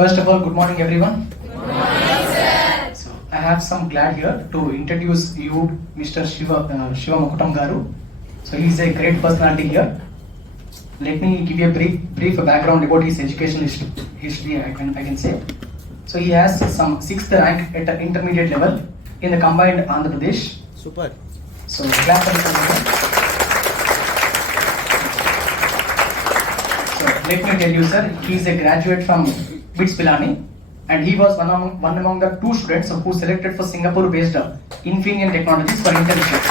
First of all, good morning everyone. Good morning, sir. So I have some glad here to introduce you Mr. Siva Makutam Garu. So he is a great personality here. Let me give you a brief background about his educational history. I can say. So he has some 6th rank at the intermediate level in the combined Andhra Pradesh. Super. So clap for him. So let me tell you, sir, he is a graduate from BITS Pilani, and he was one among the 2 students who selected for Singapore-based Infineon Technologies for internship.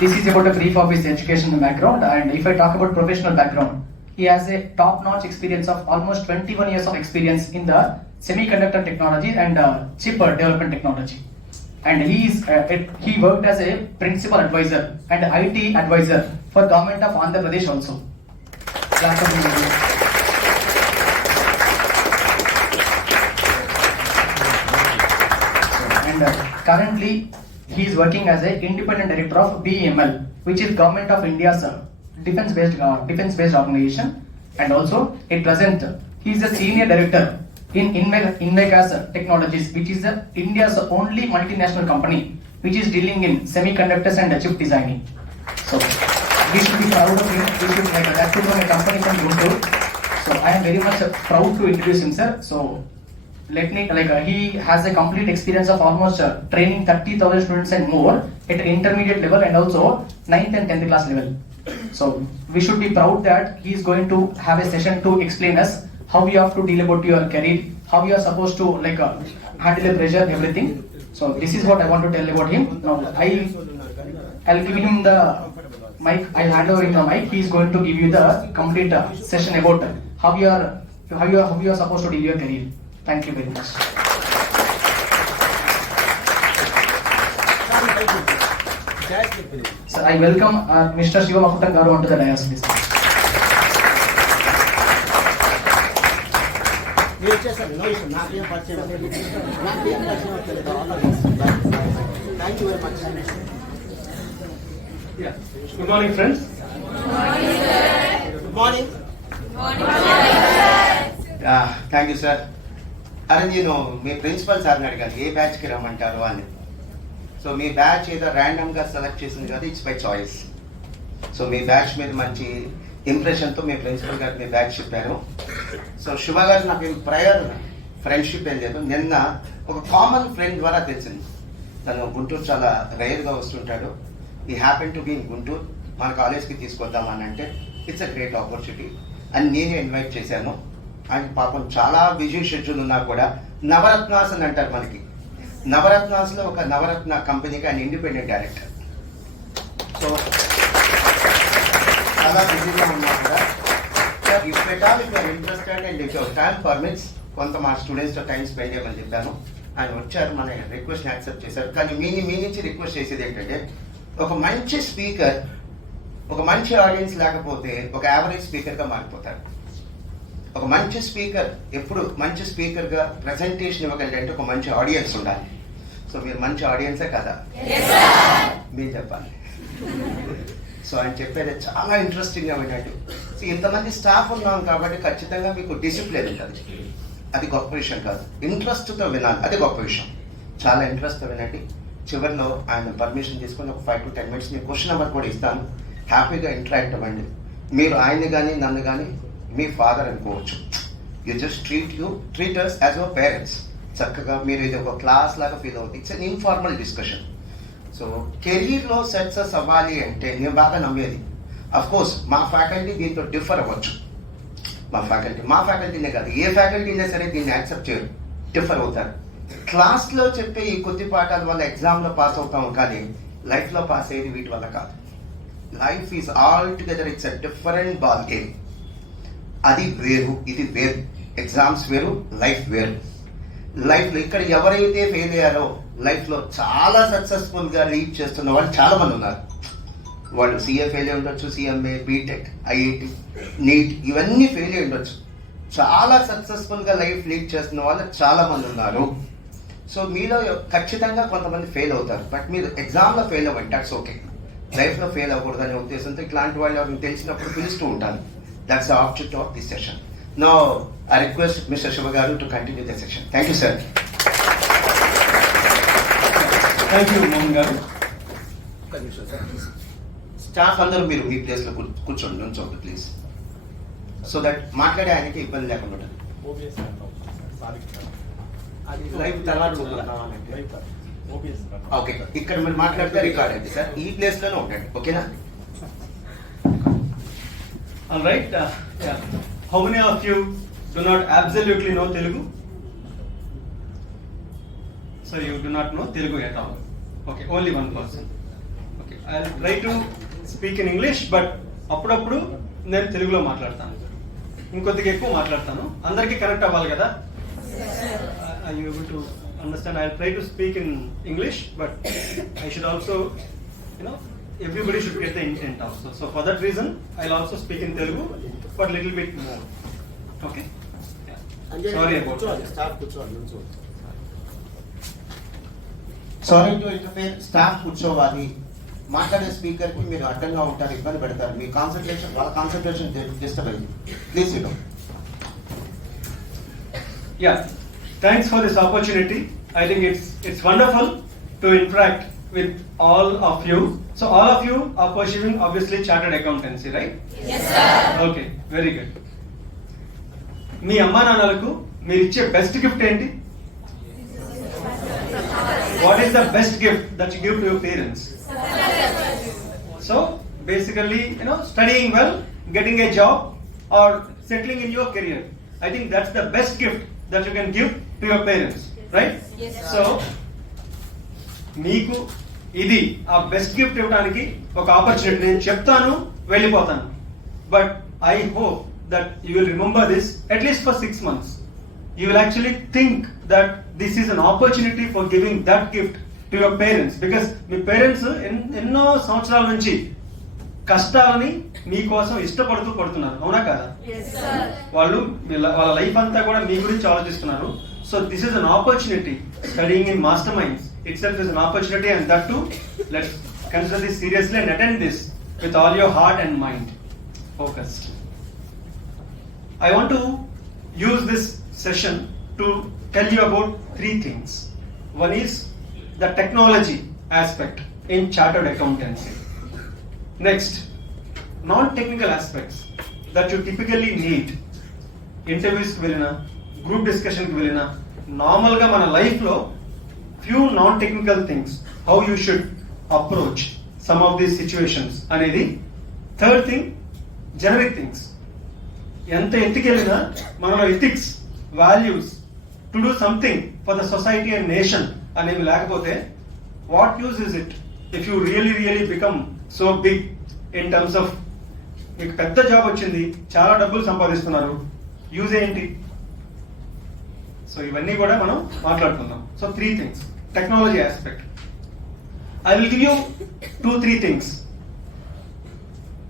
This is about a brief of his educational background, and if I talk about professional background, he has a top-notch experience of almost 21 years of experience in the semiconductor technology and chip development technology. And he worked as a principal advisor and IT advisor for government of Andhra Pradesh also. And currently he is working as a independent director of BEML, which is Government of India's defense-based organization, and also at present he is a senior director in incometax technologies, which is India's only multinational company which is dealing in semiconductors and chip designing. So we should be proud of him. We should like that to from a company from Guntur. So I am very much proud to introduce him, sir. So let me he has a complete experience of almost training 30,000 students and more at intermediate level and also 9th and 10th class level. So we should be proud that he is going to have a session to explain us how you have to deal about your career, how you are supposed to handle the pressure, everything. So this is what I want to tell about him. Now I'll give him the mic. I'll hand over him the mic. He is going to give you the complete session about how you are supposed to deal your career. Thank you very much. So I welcome Mr. Siva Makutam Garu onto the dais. Thank you very much. Yeah. Good morning, friends. Good morning, sir. Good morning. Good morning, sir. Thank you, sir. అరే నేను మీ principal సార్ని అడిగాను ఏ బ్యాచ్కి రమ్మంటారు అని. So మీ batch ఏదో ర్యాండమ్గా select చేసింది కదా, it's by choice. So me batch మీద మంచి ఇంప్రెషన్తో మీ ప్రిన్సిపల్ గారు మీ బ్యాచ్ చెప్పారు. సో శివ గారు నాకు ప్రయర్ ఫ్రెండ్షిప్ ఏం లేదు, నిన్న ఒక కామన్ ఫ్రెండ్ ద్వారా తెలిసింది. తను గుంటూరు చాలా రేర్గా వస్తుంటాడు. ఈ happen to be in Guntur, మన కాలేజ్కి తీసుకొద్దామని అంటే ఇట్స్ అ గ్రేట్ ఆపర్చునిటీ అని నేనే ఇన్వైట్ చేశాను. ఆయన పాపం చాలా బిజీ షెడ్యూల్ ఉన్నా కూడా నవరత్నాస్ అని అంటారు మనకి. నవరత్నాస్లో ఒక నవరత్న కంపెనీకి ఆయన ఇండిపెండెంట్ డైరెక్టర్. సో చాలా బిజీగా ఉన్నా కూడా if at all if you're interested and if your time permits కొంత మా స్టూడెంట్స్తో టైం స్పెండ్ చేయమని చెప్పాను. ఆయన వచ్చారు, మన రిక్వెస్ట్ని యాక్సెప్ట్ చేశారు. కానీ మీ నుంచి రిక్వెస్ట్ చేసేది ఏంటంటే, ఒక మంచి స్పీకర్ ఒక మంచి ఆడియన్స్ లేకపోతే ఒక యావరేజ్ స్పీకర్గా మారిపోతారు. ఒక మంచి స్పీకర్ ఎప్పుడు మంచి స్పీకర్గా ప్రజెంటేషన్ ఇవ్వగలంటే ఒక మంచి ఆడియన్స్ ఉండాలి. సో మీరు మంచి ఆడియన్సే కదా, మీరు చెప్పాలి. సో ఆయన చెప్పేది చాలా ఇంట్రెస్టింగ్గా విన్నట్టు. సో ఇంతమంది స్టాఫ్ ఉన్నాం కాబట్టి ఖచ్చితంగా మీకు డిసిప్లిన్ ఉంటుంది. అది గొప్ప విషయం కాదు, ఇంట్రెస్ట్తో వినాలి, అది గొప్ప విషయం. చాలా ఇంట్రెస్ట్తో వినండి. చివరిలో ఆయన పర్మిషన్ తీసుకొని ఒక 5 to 10 minutes me question number కూడా ఇస్తాను. హ్యాపీగా ఇంటరాక్ట్ అవ్వండి. మీరు ఆయన్ని కానీ నన్ను కానీ మీ ఫాదర్ అనుకోవచ్చు. You just treat us as your parents. చక్కగా మీరు ఇది ఒక క్లాస్ లాగా ఫీల్ అవుతుంది. It's an informal discussion. So కెరీర్లో సక్సెస్ అవ్వాలి అంటే నేను బాగా నమ్మేది, అఫ్కోర్స్ మా ఫ్యాకల్టీ దీంతో డిఫర్ అవ్వచ్చు. మా ఫ్యాకల్టీనే కాదు, ఏ ఫ్యాకల్టీనే సరే దీన్ని యాక్సెప్ట్ చేయరు, డిఫర్ అవుతారు. క్లాస్లో చెప్పే ఈ కొద్ది పాఠాల వల్ల ఎగ్జామ్లో పాస్ అవుతాము, కానీ లైఫ్లో పాస్ అయ్యేది వీటి వల్ల కాదు. Life is all together it's a different ball game. అది వేరు, ఇది వేరు. ఎగ్జామ్స్ వేరు, లైఫ్ వేరు. లైఫ్లో ఇక్కడ ఎవరైతే ఫెయిల్ అయ్యారో లైఫ్లో చాలా సక్సెస్ఫుల్గా లీడ్ చేస్తున్న వాళ్ళు చాలామంది ఉన్నారు. వాళ్ళు సిఏ ఫెయిల్ అయి ఉండొచ్చు, సిఎంఏ, బీటెక్, ఐఐటి, నీట్ ఇవన్నీ ఫెయిల్ అయి ఉండొచ్చు. చాలా సక్సెస్ఫుల్గా లైఫ్ లీడ్ చేస్తున్న వాళ్ళు చాలామంది ఉన్నారు. సో మీలో ఖచ్చితంగా కొంతమంది ఫెయిల్ అవుతారు, బట్ మీరు ఎగ్జామ్లో ఫెయిల్ అవ్వండి, దట్స్ ఓకే. లైఫ్లో ఫెయిల్ అవ్వకూడదనే ఉద్దేశంతో ఇట్లాంటి వాళ్ళు ఎవరికి తెలిసినప్పుడు పిలుస్తూ ఉంటాను. That's the object of this session. Now, I request Mr. Siva Garu to continue the session. Thank you, sir. Thank you Mohan గారు. స్టాఫ్ అందరూ మీరు మీ ప్లేస్లో కూర్చోండి, నుంచోండి ప్లీజ్, సో దట్ మాట్లాడే ఆయనకి ఇబ్బంది లేకుండా ఉంటుంది. లైవ్ తర్వాత ఓకే, ఇక్కడ మీరు మాట్లాడితే రికార్డ్ అయింది సార్, ఈ ప్లేస్ లోనే ఉండండి, ఓకేనా? All right. Yeah. How many of you do not absolutely know Telugu? So you do not know Telugu at all. Okay, only one person. Okay, I'll try to speak in English, but అప్పుడప్పుడు నేను తెలుగులో మాట్లాడతాను, ఇంకొద్దిగా ఎక్కువ మాట్లాడతాను, అందరికీ connect అవ్వాలి కదా. Are you able to understand? I'll try to speak in English, but I should also, everybody should get the intent also. So for that reason, I'll also speak in Telugu, but little bit more. Okay? Yeah. Sorry about that. Sorry to interfere. Staff కూర్చోవాలి, మాట్లాడే speaker కి మీరు అడ్డంగా ఉంటారు, ఇబ్బంది పెడతారు, మీ concentration వాళ్ళ concentration disturb అయింది. Please SIT down. Yeah, thanks for this opportunity. I think it's wonderful to interact with all of you. So all of you are pursuing obviously chartered accountancy, right? Yes, sir. Okay, very good. మీ అమ్మా నాన్నలకు మీరు ఇచ్చే best gift ఏంటి? What is the best gift that you give to your parents? So basically, studying well, getting a job, or settling in your career. I think that's the best gift that you can give to your parents, right? Yes, sir. So మీకు ఇది ఆ best gift ఇవ్వడానికి ఒక opportunity. నేను చెప్తాను, వెళ్ళిపోతాను, but I hope that you will remember this at least for 6 months. You will actually think that this is an opportunity for giving that gift to your parents, because me parents ఎన్నో సంవత్సరాల నుంచి కష్టాలని మీకోసం ఇష్టపడుతూ పడుతున్నారు, అవునా కదా? వాళ్ళు వాళ్ళ లైఫ్ అంతా కూడా మీ గురించి ఆలోచిస్తున్నారు. So this is an opportunity. Studying in Masterminds itself is an opportunity, and that too, let's consider this seriously and attend this with all your heart and mind focused. I want to use this session to tell you about 3 things. One is the technology aspect in chartered accountancy. Next, non-technical aspects that you typically need. Interviews ki velina, group discussion ki velina, normal ga mana life lo few non-technical things, how you should approach some of these situations anedi. Third thing, generic things. ఎంత ఎత్తుకెళ్ళినా మనలో ethics, values, to do something for the society and nation అనేవి లేకపోతే what use is it if you really become so big in terms of మీకు పెద్ద job వచ్చింది, చాలా డబ్బులు సంపాదిస్తున్నారు, యూజ్ ఏంటి? సో ఇవన్నీ కూడా మనం మాట్లాడుకుందాం. So 3 things. Technology aspect. I will give you 2-3 things.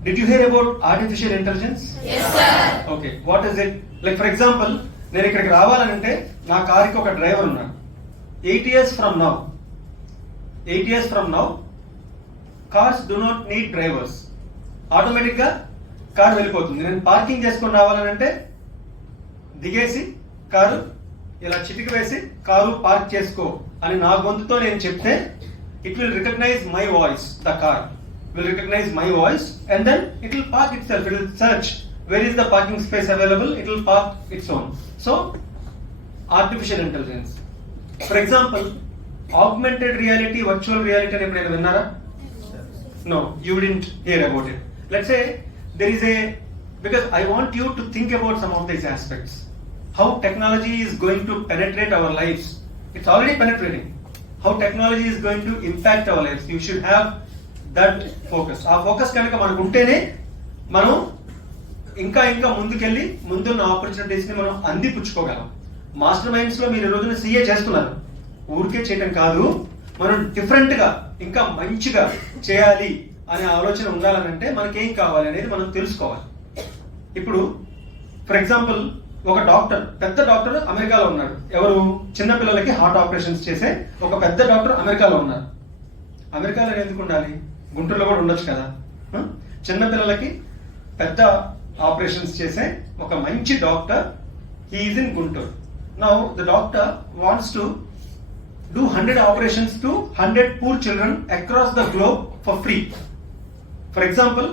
Did you hear about artificial intelligence? Yes, sir. Okay, what is it? Like for example, నేను ఇక్కడికి రావాలంటే నా కార్కి ఒక డ్రైవర్ ఉన్నాడు. 8 years from now, cars do not need drivers. Automatic గా car వెళ్ళిపోతుంది. నేను పార్కింగ్ చేసుకొని రావాలంటే దిగేసి కారు ఇలా చిటికి వేసి కారు పార్క్ చేసుకో అని నా గొంతుతో నేను చెప్తే it will recognize my voice. The car will recognize my voice and then it will park itself. It will search where is the parking space available. It will park its own. So artificial intelligence. For example, augmented reality, virtual reality అని ఎప్పుడైనా విన్నారా? No, you didn't hear about it. Let's say there is because I want you to think about some of these aspects. How technology is going to penetrate our lives. It's already penetrating. How technology is going to impact our lives. You should have that focus. ఆ focus కనుక మనకు ఉంటేనే మనం ఇంకా ముందుకెళ్ళి ముందున్న opportunities ని మనం అందిపుచ్చుకోగలం. మాస్టర్ మైండ్స్ లో మీరు ఈ రోజున CA చేస్తున్నారు, ఊరికే చేయడం కాదు, మనం డిఫరెంట్ గా ఇంకా మంచిగా చేయాలి అనే ఆలోచన ఉండాలనంటే మనకేం కావాలి అనేది మనం తెలుసుకోవాలి. ఇప్పుడు ఫర్ ఎగ్జాంపుల్ ఒక డాక్టర్, పెద్ద డాక్టర్ అమెరికాలో ఉన్నాడు. ఎవరు? చిన్న పిల్లలకి హార్ట్ ఆపరేషన్స్ చేసే ఒక పెద్ద డాక్టర్ అమెరికాలో ఉన్నారు. అమెరికాలో ఎందుకు ఉండాలి? గుంటూరులో కూడా ఉండొచ్చు కదా. చిన్న పిల్లలకి పెద్ద ఆపరేషన్స్ చేసే ఒక మంచి doctor. He is in Guntur. Now the doctor wants to do 100 operations to 100 poor children across the globe for free. For example,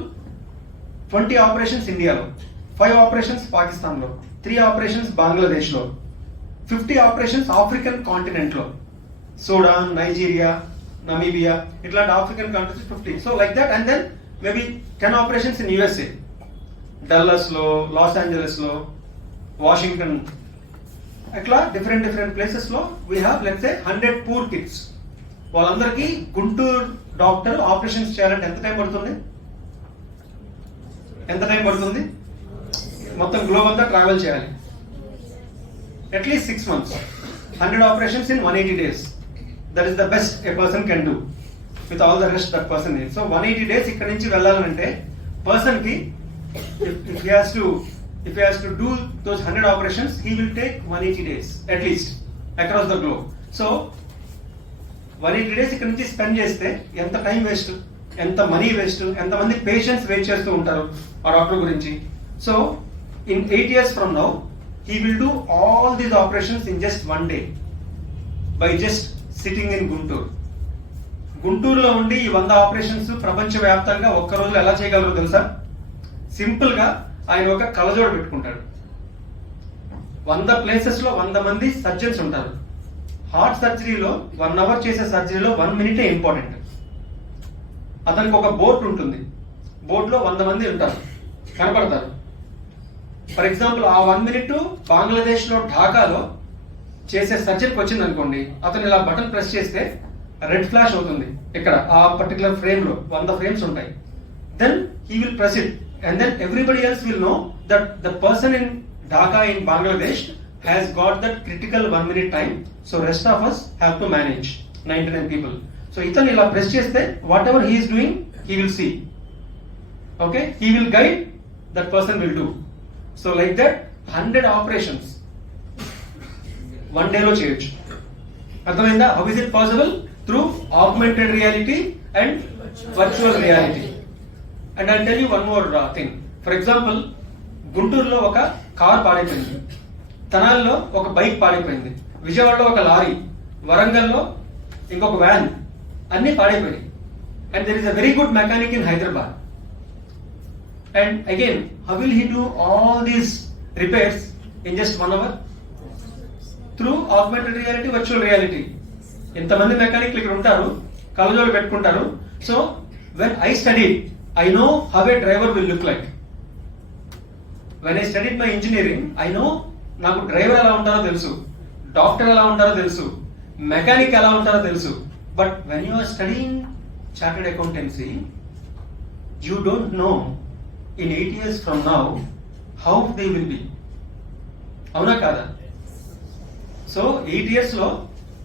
20 operations India lo, 5 operations Pakistan lo, 3 operations Bangladesh lo, 50 operations African continent lo, Sudan, Nigeria, Namibia, itla African countries 50. So like that, and then maybe 10 operations in USA, Dallas lo, Los Angeles lo, Washington. అట్లా different places లో we have let's say 100 poor kids. వాళ్ళందరికీ Guntur doctor operations చేయాలంటే ఎంత time పడుతుంది? మొత్తం globe అంతా travel చేయాలి. At least 6 months. 100 operations in 180 days. That is the best a person can do with all the rest that person needs. So 180 days ఇక్కడ నుంచి వెళ్ళాలంటే పర్సన్ కి if he has to do those 100 operations, he will take 180 days at least across the globe. So 180 days ఇక్కడ నుంచి spend చేస్తే ఎంత time waste, ఎంత money waste, ఎంత మంది పేషెంట్స్ వెయిట్ చేస్తూ ఉంటారు ఆ డాక్టర్ గురించి. So in 8 years from now, he will do all these operations in just one day by just sitting in Guntur. గుంటూరులో ఉండి ఈ 100 ఆపరేషన్స్ ప్రపంచవ్యాప్తంగా ఒక్క రోజులో ఎలా చేయగలరో తెలుసా? సింపుల్ గా ఆయన ఒక కలజోడు పెట్టుకుంటాడు. 100 ప్లేసెస్ లో 100 మంది సర్జన్స్ ఉంటారు. హార్ట్ సర్జరీలో 1 hour చేసే సర్జరీలో 1 minute ఇంపార్టెంట్. అతనికి ఒక బోట్ ఉంటుంది. బోట్ లో 100 మంది ఉంటారు, కనపడతారు. ఫర్ ఎగ్జాంపుల్ ఆ 1 minute బంగ్లాదేశ్ లో ఢాకాలో చేసే సర్జన్కి వచ్చింది అనుకోండి, అతను ఇలా బటన్ ప్రెస్ చేస్తే రెడ్ ఫ్లాష్ అవుతుంది. ఇక్కడ ఆ పర్టికులర్ ఫ్రేమ్ లో 100 frames ఉంటాయి. Then he will press it and then everybody else will know that the person in Dhaka in Bangladesh has got that critical 1 minute time, so rest of us have to manage 99 people. So itan ila press cheste whatever he is doing he will see, okay, he will guide, that person will do. So like that 100 operations one day lo cheyochu. Ardhamainda? How is it possible? Through augmented reality and virtual reality. And I'll tell you one more thing. For example, గుంటూరులో ఒక car పాడైపోయింది, తనాల్లో ఒక bike పాడైపోయింది, విజయవాడలో ఒక lorry, వరంగల్లో ఇంకొక van, అన్ని పాడైపోయాయి. And there is a very good mechanic in Hyderabad. And again, how will he do all these repairs in just 1 hour? Through augmented reality, virtual reality. ఇంతమంది మెకానిక్లు ఇక్కడ ఉంటారు, కళ్ళజోళ్ళు పెట్టుకుంటారు. So when I studied, I know how a driver will look like. When I studied my engineering, I know నాకు driver ఎలా ఉంటారో తెలుసు, doctor ఎలా ఉంటారో తెలుసు, మెకానిక్ ఎలా ఉంటారో తెలుసు. But when you are studying chartered accountancy, you don't know in 8 years from now how they will be. అవునా కాదా? సో 8 years లో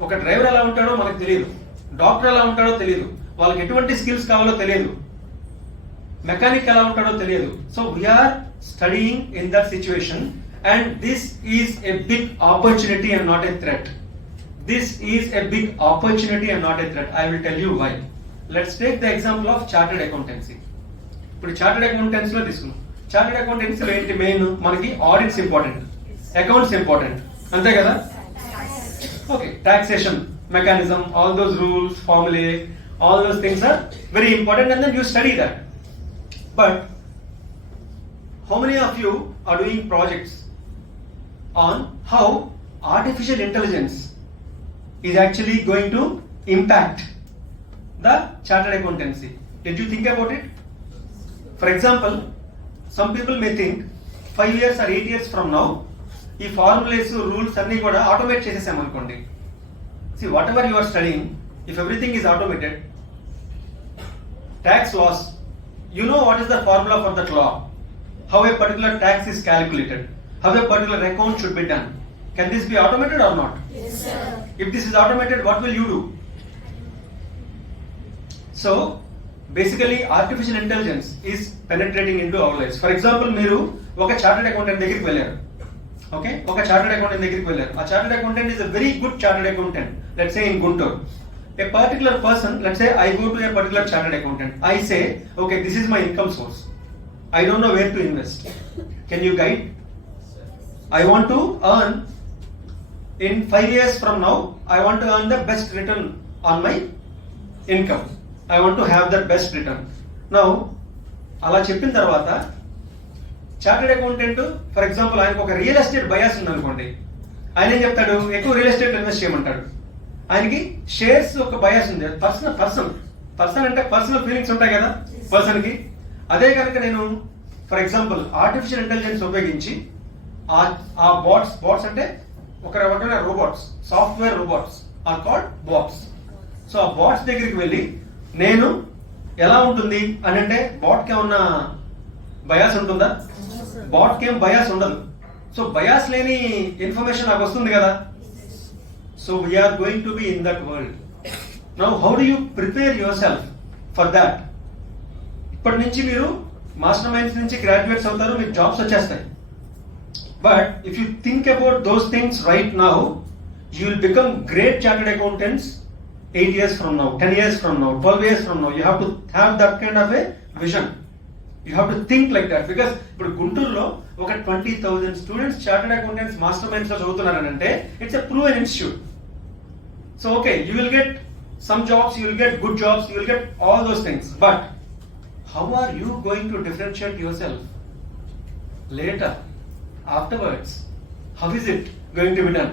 ఒక డ్రైవర్ ఎలా ఉంటాడో మనకు తెలియదు, డాక్టర్ ఎలా ఉంటాడో తెలియదు, వాళ్ళకి ఎటువంటి స్కిల్స్ కావాలో తెలియదు, మెకానిక్ ఎలా ఉంటాడో తెలియదు. So we are studying in that situation and this is a big opportunity and not a threat. This is a big opportunity and not a threat. I will tell you why. Let's take the example of chartered accountancy. ఇప్పుడు chartered accountancy లో తీసుకున్నాం. Chartered అకౌంటెన్సీలో ఏంటి main? మనకి audits important, accounts important, అంతే కదా? Okay, taxation mechanism, all those rules, formulae, all those things are very important and then you study that. But how many of you are doing projects on how artificial intelligence is actually going to impact the chartered accountancy? Did you think about it? For example, some people may think 5 years or 8 years from now ఈ ఫార్ములేస్ rules అన్ని కూడా automate చేసేసాం అనుకోండి. See, whatever you are studying, if everything is automated, tax laws, you know what is the formula for that law, how a particular tax is calculated, how a particular account should be done. Can this be automated or not? Yes, sir. If this is automated, what will you do? So basically artificial intelligence is penetrating into our lives. For example, మీరు ఒక chartered accountant దగ్గరికి వెళ్ళారు. Okay, ఒక chartered accountant దగ్గరికి వెళ్ళారు. ఆ chartered accountant is a very good chartered accountant. Let's say in Guntur, a particular person, let's say I go to a particular chartered accountant, I say, okay, this is my income source, I don't know where to invest. Can you guide? I want to earn in 5 years from now, I want to earn the best return on my income. I want to have that best return. Now, అలా చెప్పిన తర్వాత chartered accountant for example ఆయనకు ఒక real estate bias ఉందనుకోండి, ఆయన ఏం చెప్తాడు, ఎక్కువ రియల్ ఎస్టేట్ ఇన్వెస్ట్ చేయమంటాడు. ఆయనకి షేర్స్ ఒక బయాస్ ఉంది, పర్సన్ అంటే పర్సనల్ ఫీలింగ్స్ ఉంటాయి కదా పర్సన్కి. అదే కనుక నేను ఫర్ ఎగ్జాంపుల్ ఆర్టిఫిషియల్ ఇంటెలిజెన్స్ ఉపయోగించి ఆ బాట్స్ అంటే ఒక రకమైన robots, software robots are called bots. So ఆ బాట్స్ దగ్గరికి వెళ్ళి నేను ఎలా ఉంటుంది అని అంటే బాట్కి ఏమన్నా బయాస్ ఉంటుందా? బాట్కి ఏం బయాస్ ఉండదు. సో బయాస్ లేని ఇన్ఫర్మేషన్ నాకు వస్తుంది కదా. So we are going to be in that world. Now how do you prepare yourself for that? ఇప్పటి నుంచి మీరు మాస్టర్ మైండ్స్ నుంచి గ్రాడ్యుయేట్స్ అవుతారు, మీకు జాబ్స్ వచ్చేస్తాయి. But if you think about those things right now, you will become great chartered accountants 8 years from now, 10 years from now, 12 years from now. You have to have that kind of a vision. You have to think like that. Because ఇప్పుడు గుంటూరులో ఒక 20,000 students chartered accountants Masterminds లో చదువుతున్నారనంటే it's a proven institute. So okay, you will get some jobs, you will get good jobs, you will get all those things. But how are you going to differentiate yourself later? Afterwards, how is it going to be done?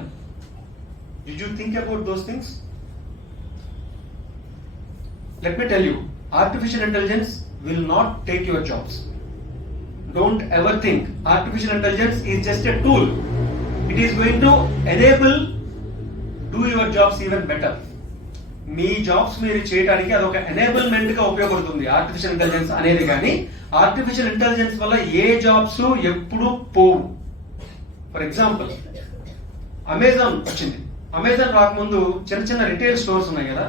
Did you think about those things? Let me tell you, artificial intelligence will not take your jobs. Don't ever think artificial intelligence is just a tool. It is going to enable do your jobs even better. Me jobs మీరు చేయడానికి అదొక enablement గా ఉపయోగపడుతుంది artificial intelligence అనేది. కానీ artificial intelligence వల్ల ఏ jobs ఎప్పుడు పోవు. ఫర్ ఎగ్జాంపుల్ అమెజాన్ వచ్చింది. అమెజాన్ రాకముందు చిన్న చిన్న రిటైల్ స్టోర్స్ ఉన్నాయి కదా.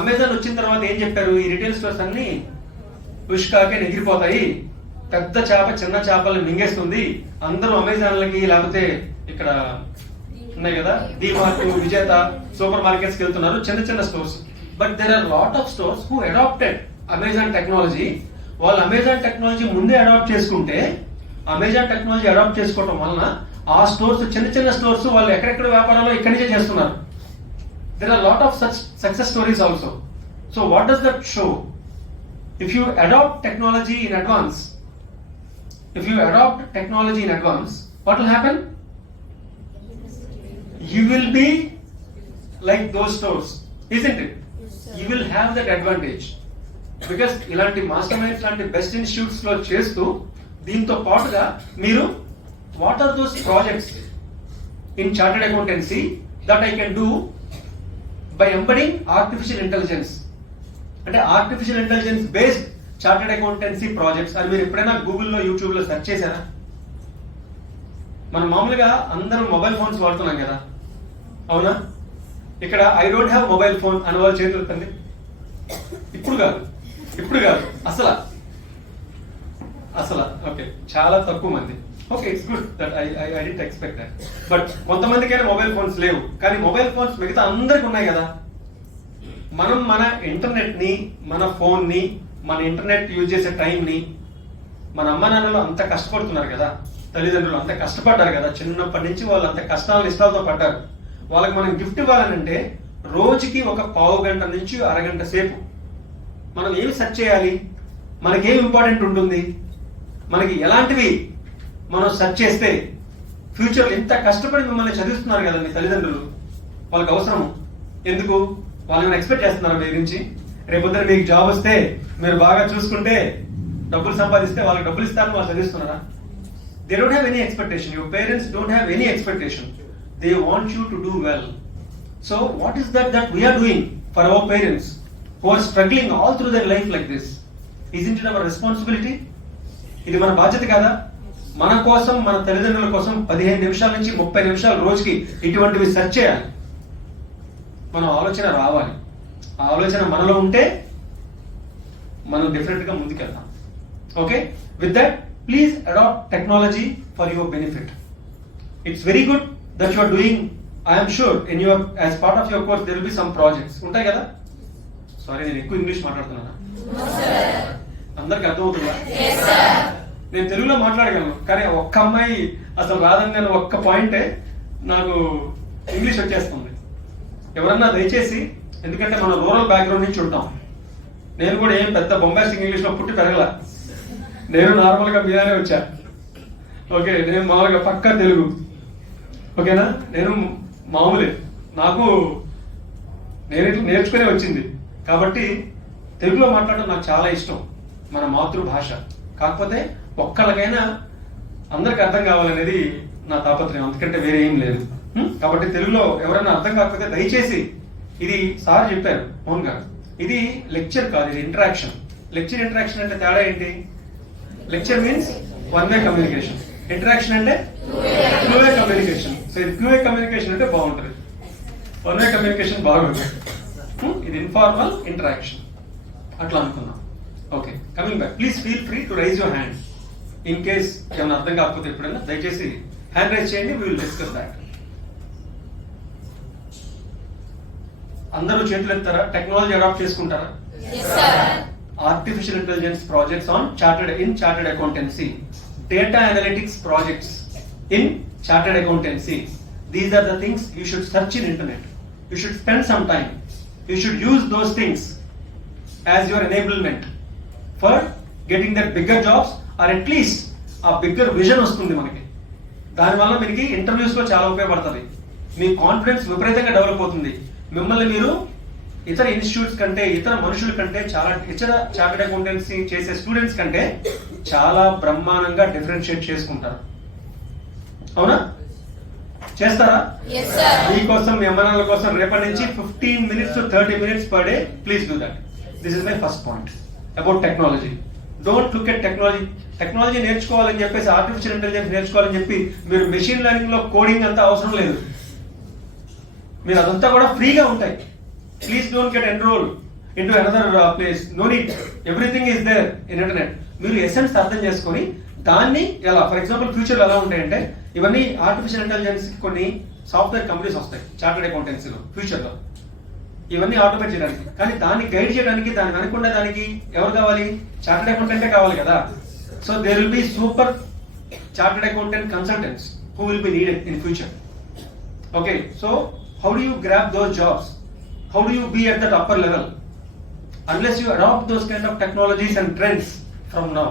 అమెజాన్ వచ్చిన తర్వాత ఏం చెప్పారు, ఈ రిటైల్ స్టోర్స్ అన్ని పుష్కాకే ఎగిరిపోతాయి, పెద్ద చేప చిన్న చేపల్ని మింగేస్తుంది, అందరూ అమెజాన్లకి లేకపోతే ఇక్కడ ఉన్నాయి కదా డిమార్ట్, విజేత సూపర్ మార్కెట్స్ కి వెళ్తున్నారు, చిన్న చిన్న stores. But there are lot of stores who adapted Amazon technology. వాళ్ళు అమెజాన్ టెక్నాలజీ ముందే అడాప్ట్ చేసుకుంటే, అమెజాన్ టెక్నాలజీ అడాప్ట్ చేసుకోవడం వలన ఆ స్టోర్స్ చిన్న చిన్న స్టోర్స్ వాళ్ళు ఎక్కడెక్కడ వ్యాపారాలు ఇక్కడి నుంచే చేస్తున్నారు. There are lot of such success stories also. So what does that show? If you adapt technology in advance, what will happen? You will be like those stores, isn't it? You will have that advantage. Because ఇలాంటి master minds లాంటి best institutes లో చేస్తూ దీంతో పాటుగా మీరు what are those projects in chartered accountancy that I can do by embedding artificial intelligence? అంటే artificial intelligence based chartered accountancy projects అని మీరు ఎప్పుడైనా గూగుల్లో యూట్యూబ్లో సెర్చ్ చేశారా? మనం మామూలుగా అందరం మొబైల్ ఫోన్స్ వాడుతున్నాం కదా, అవునా? ఇక్కడ I don't have mobile phone అని వాళ్ళు చేతులు ఎత్తండి. ఇప్పుడు కాదు అసలు ఓకే, చాలా తక్కువ మంది. Okay, it's good that I did expect that. But కొంతమందికైనా మొబైల్ ఫోన్స్ లేవు, కానీ మొబైల్ ఫోన్స్ మిగతా అందరికి ఉన్నాయి కదా. మనం మన ఇంటర్నెట్ ని, మన ఫోన్ ని, మన ఇంటర్నెట్ యూజ్ చేసే టైం ని, మన అమ్మ నాన్నలు అంత కష్టపడుతున్నారు కదా, తల్లిదండ్రులు అంత కష్టపడ్డారు కదా, చిన్నప్పటి నుంచి వాళ్ళు అంత కష్టాలు ఇష్టాలతో పడ్డారు. వాళ్ళకి మనం గిఫ్ట్ ఇవ్వాలనంటే రోజుకి ఒక పావు గంట నుంచి అరగంట సేపు మనం ఏమి సెర్చ్ చేయాలి, మనకేం ఇంపార్టెంట్ ఉంటుంది, మనకి ఎలాంటివి మనం సెర్చ్ చేస్తే ఫ్యూచర్ ఇంత కష్టపడి మిమ్మల్ని చదివిస్తున్నారు కదా మీ తల్లిదండ్రులు, వాళ్ళకి అవసరం ఎందుకు? వాళ్ళు ఏమైనా ఎక్స్పెక్ట్ చేస్తున్నారు మీ నుంచి? రేపొద్దున మీకు జాబ్ వస్తే మీరు బాగా చూసుకుంటే డబ్బులు సంపాదిస్తే వాళ్ళకి డబ్బులు ఇస్తారని వాళ్ళు చదివిస్తున్నారా? They don't have any expectation. Your parents don't have any expectation. They want you to do well. So what is that we are doing for our parents who are struggling all through their life like this? Isn't it our responsibility? ఇది మన బాధ్యత కాదా? మన కోసం, మన తల్లిదండ్రుల కోసం 15 నిమిషాల నుంచి 30 నిమిషాలు రోజుకి ఇటువంటివి సెర్చ్ చేయాలి. మన ఆలోచన రావాలి. ఆ ఆలోచన మనలో ఉంటే మనం డెఫినెట్ గా ముందుకెళ్తాం. Okay, with that please adopt technology for your benefit. It's very good that you are doing, I am sure in your, as part of your course there will be some projects ఉంటాయి కదా. Sorry, నేను ఎక్కువ English మాట్లాడుతున్నానా? అందరికి అర్థమవుతుందా? నేను తెలుగులో మాట్లాడగలను, కానీ ఒక్క అమ్మాయి అసలు రాదని నేను ఒక్క పాయింటే నాకు ఇంగ్లీష్ వచ్చేస్తుంది. ఎవరన్నా దయచేసి, ఎందుకంటే మనం రూరల్ బ్యాక్గ్రౌండ్ నుంచి ఉంటాం. నేను కూడా ఏం పెద్ద బొంబాస్టిక్ ఇంగ్లీష్లో పుట్టి పెరగల, నేను నార్మల్గా మీదనే వచ్చా. ఓకే, నేను మామూలుగా పక్కా తెలుగు. ఓకేనా, నేను మామూలే, నాకు నేను నేర్చుకునే వచ్చింది. కాబట్టి తెలుగులో మాట్లాడడం నాకు చాలా ఇష్టం, మన మాతృభాష. కాకపోతే ఒక్కళ్ళకైనా అందరికి అర్థం కావాలనేది నా తాపత్రయం, అందుకంటే వేరే ఏం లేదు. కాబట్టి తెలుగులో ఎవరైనా అర్థం కాకపోతే దయచేసి, ఇది సార్ చెప్పారు మోహన్ గారు, ఇది లెక్చర్ కాదు, ఇది ఇంటరాక్షన్. లెక్చర్ ఇంటరాక్షన్ అంటే తేడా ఏంటి? Lecture means one way communication, interaction అంటే టూ వే కమ్యూనికేషన్. సో ఇది టూ వే కమ్యూనికేషన్ అంటే బాగుంటుంది, వన్ వే కమ్యూనికేషన్ బాగుంటుంది. ఇది ఇన్ఫార్మల్ ఇంటరాక్షన్ అట్లా అనుకుందాం. Okay, coming back, please feel free to rise your hand in case ఏమైనా అర్థం కాకపోతే. ఎప్పుడైనా దయచేసి హ్యాండ్ రైజ్ చేయండి, వీ విల్ డిస్కస్ దాట్. అందరూ చేతులు ఎత్తారా? టెక్నాలజీ అడాప్ట్ చేసుకుంటారా? Artificial intelligence projects on chartered accountancy, data analytics projects in chartered accountancy. These are the things you should search in internet. You should spend some time. You should use those things as your enablement for getting that bigger jobs, or at least a bigger vision వస్తుంది మనకి. దానివల్ల మీకు interviews లో చాలా ఉపయోగపడుతుంది. మీ confidence విపరీతంగా develop అవుతుంది. మిమ్మల్ని మీరు ఇతర ఇన్స్టిట్యూట్స్ కంటే, ఇతర మనుషుల కంటే, ఇతర చార్టెడ్ అకౌంటెన్సీ చేసే స్టూడెంట్స్ కంటే చాలా బ్రహ్మాండంగా డిఫరెన్షియేట్ చేసుకుంటారు. అవునా? చేస్తారా? మీకోసం, మీ అమ్మనాల కోసం రేపటి నుంచి 15 minutes to 30 minutes per day, please do that. This is my first point about technology. Don't look at technology. Technology నేర్చుకోవాలని చెప్పేసి, ఆర్టిఫిషియల్ ఇంటెలిజెన్స్ నేర్చుకోవాలని చెప్పి మీరు మెషిన్ లెర్నింగ్ లో కోడింగ్ అంతా అవసరం లేదు. మీరు అదంతా కూడా ఫ్రీగా ఉంటాయి. Please don't get enroll into another place. No need, everything is there in internet. మీరు ఎసెన్స్ అర్థం చేసుకొని దాన్ని ఎలా, ఫర్ ఎగ్జాంపుల్ ఫ్యూచర్ లో ఎలా ఉంటాయంటే, ఇవన్నీ ఆర్టిఫిషియల్ ఇంటెలిజెన్స్ కొన్ని సాఫ్ట్వేర్ కంపెనీస్ వస్తాయి చార్టెడ్ అకౌంటెన్సీలో ఫ్యూచర్ లో, ఇవన్నీ ఆటోమేట్ చేయడానికి. కానీ దాన్ని గైడ్ చేయడానికి, దాన్ని అనుకున్న దానికి ఎవరు కావాలి? చార్టెడ్ అకౌంటెంటే కావాలి కదా. So there will be super chartered accountant consultants who will be needed in future. Okay, so how do you grab those jobs? How do you be at that upper level? Unless you adopt those kind of technologies and trends from now.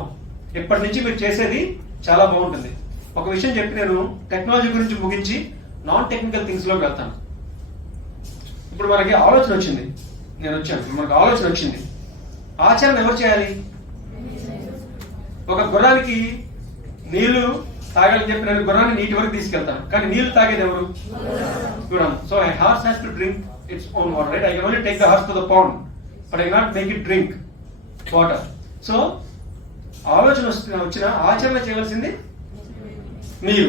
ఇప్పటి నుంచి మీరు చేసేది చాలా బాగుంటుంది. ఒక విషయం చెప్పి నేను టెక్నాలజీ గురించి ముగించి నాన్ టెక్నికల్ థింగ్స్ లోకి వెళ్తాను. ఇప్పుడు మనకి ఆలోచన వచ్చింది, నేను వచ్చాను, మనకు ఆలోచన వచ్చింది, ఆచరణ ఎవరు చేయాలి? ఒక గుర్రానికి నీళ్లు తాగాలని చెప్పి నేను గుర్రాన్ని నీటి వరకు తీసుకెళ్తాను, కానీ నీళ్లు తాగేది ఎవరు? గుర్రం. So a horse has to drink its own water, right? I can only take the horse to the pond, but I cannot make it drink water. So ఆలోచన వచ్చిన ఆచరణ చేయవలసింది మీరు.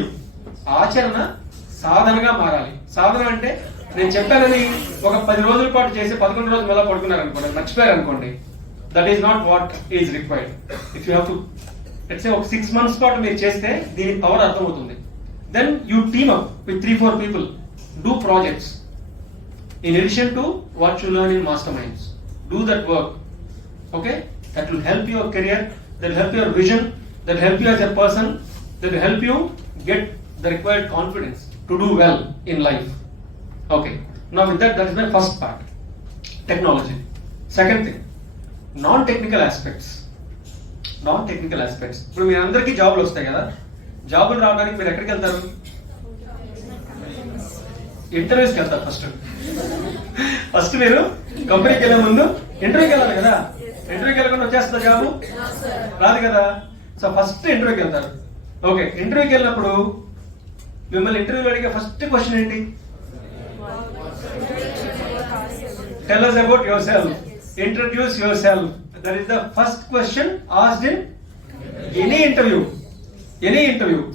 ఆచరణ సాధనగా మారాలి. సాధన అంటే నేను చెప్పానని ఒక 10 రోజుల పాటు చేసి 11 రోజులు మళ్ళీ పడుకున్నారు అనుకోండి, మర్చిపోయారు అనుకోండి, that is not what is required. If you have to let's say ఒక 6 months పాటు మీరు చేస్తే దీని పవర్ అర్థమవుతుంది. Then you team up with 3-4 people, do projects in addition to what you learn in masterminds. Do that work. Okay, that will help your career, that will help your vision, that will help you as a person, that will help you get the required confidence to do well in life. Okay, now with that is my first part, technology. Second thing, non-technical aspects. ఇప్పుడు మీ అందరికీ జాబ్లు వస్తాయి కదా, జాబులు రావడానికి మీరు ఎక్కడికి వెళ్తారు? ఇంటర్వ్యూస్కి వెళ్తారు. ఫస్ట్ మీరు కంపెనీకి వెళ్ళే ముందు ఇంటర్వ్యూకి వెళ్ళాలి కదా. ఇంటర్వ్యూకి వెళ్ళకుండా వచ్చేస్తా జాబు? రాదు కదా. సో ఫస్ట్ ఇంటర్వ్యూకి వెళ్తారు. ఓకే, ఇంటర్వ్యూకి వెళ్ళినప్పుడు మిమ్మల్ని ఇంటర్వ్యూలో అడిగే ఫస్ట్ క్వశ్చన్ ఏంటి? Tell us about yourself, introduce yourself. That is the first question asked in any interview.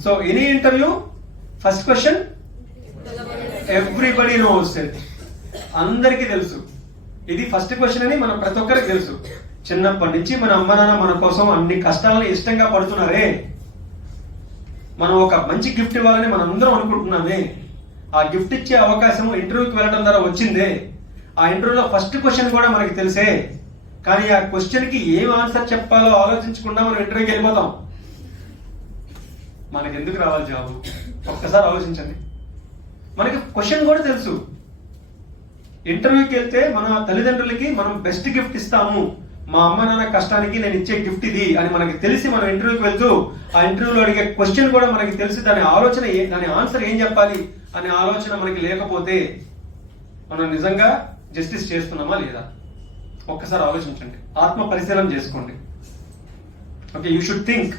So any interview, first question, everybody knows it. అందరికీ తెలుసు ఇది ఫస్ట్ క్వశ్చన్ అని, మనం ప్రతి ఒక్కరికి తెలుసు. చిన్నప్పటి నుంచి మన అమ్మ నాన్న మన కోసం అన్ని కష్టాలను ఇష్టంగా పడుతున్నారే, మనం ఒక మంచి గిఫ్ట్ ఇవ్వాలని మనం అందరం అనుకుంటున్నామే. ఆ గిఫ్ట్ ఇచ్చే అవకాశం ఇంటర్వ్యూకి వెళ్ళడం ద్వారా వచ్చిందే. ఆ ఇంటర్వ్యూలో ఫస్ట్ క్వశ్చన్ కూడా మనకి తెలిసే, కానీ ఆ క్వశ్చన్ కి ఏం ఆన్సర్ చెప్పాలో ఆలోచించకుండా మనం ఇంటర్వ్యూకి వెళ్ళిపోతాం. మనకి ఎందుకు రావాలి జాబ్? ఒక్కసారి ఆలోచించండి. మనకి క్వశ్చన్ కూడా తెలుసు. ఇంటర్వ్యూకి వెళ్తే మన తల్లిదండ్రులకి మనం బెస్ట్ గిఫ్ట్ ఇస్తాము, మా అమ్మ నాన్న కష్టానికి నేను ఇచ్చే గిఫ్ట్ ఇది అని మనకి తెలిసి మనం ఇంటర్వ్యూకి వెళ్తూ ఆ ఇంటర్వ్యూలో అడిగే క్వశ్చన్ కూడా మనకి తెలిసి దాని ఆలోచన దాని ఆన్సర్ ఏం చెప్పాలి అనే ఆలోచన మనకి లేకపోతే మనం నిజంగా జస్టిస్ చేస్తున్నామా లేదా? ఒక్కసారి ఆలోచించండి, ఆత్మ పరిశీలన చేసుకోండి. Okay, you should think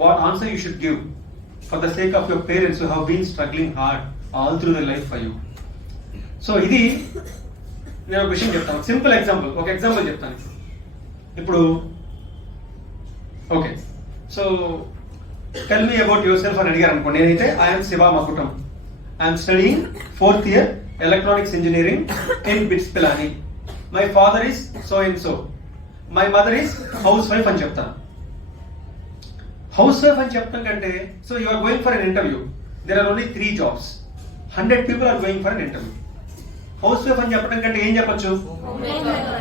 what answer you should give for the sake of your parents who have been struggling hard all through their life for you. So ఇది నేను ఒక విషయం చెప్తాను, సింపుల్ ఎగ్జాంపుల్, ఒక ఎగ్జాంపుల్ చెప్తాను. ఇప్పుడు okay, so tell me about yourself అని అడిగారు అనుకోండి. నేనైతే I'm Shiva Makutam, I'm studying 4th year electronics engineering in BITS Pilani. My father is so and so, my mother is housewife అని చెప్తాను. హౌస్ వైఫ్ అని చెప్పడం కంటే, so you are going for an interview, there are only 3 jobs, 100 people are going for an interview. Housewife అని చెప్పడం కంటే ఏం చెప్పొచ్చు?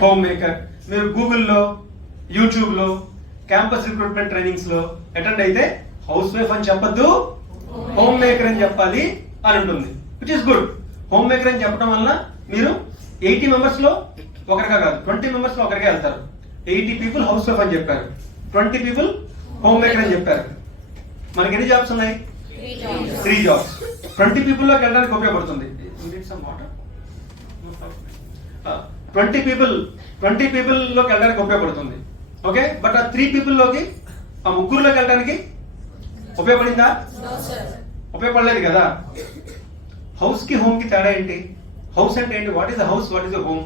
Home maker. మీరు గూగుల్లో, యూట్యూబ్లో, క్యాంపస్ రిక్రూట్మెంట్ ట్రైనింగ్స్ లో అటెండ్ అయితే హౌస్ వైఫ్ అని చెప్పొద్దు, హోమ్ మేకర్ అని చెప్పాలి అని ఉంటుంది, which is good. Home maker అని చెప్పడం వల్ల మీరు 80 members లో ఒకరిగా కాదు, 20 members లో ఒకరిగా వెళ్తారు. 80 people హౌస్ వైఫ్ అని చెప్పారు, 20 people హోమ్ మేకర్ అని చెప్పారు. మనకి ఎన్ని జాబ్స్ ఉన్నాయి? 3 jobs. 20 people లోకి వెళ్ళడానికి ఉపయోగపడుతుంది. 20 people లోకి వెళ్ళడానికి ఉపయోగపడుతుంది. ఓకే, బట్ ఆ 3 people లోకి, ఆ ముగ్గురులోకి వెళ్ళడానికి ఉపయోగపడిందా? ఉపయోగపడలేదు కదా. హౌస్ కి హోమ్ కి తేడా ఏంటి? హౌస్ అంటే ఏంటి? What is the house, what is the home?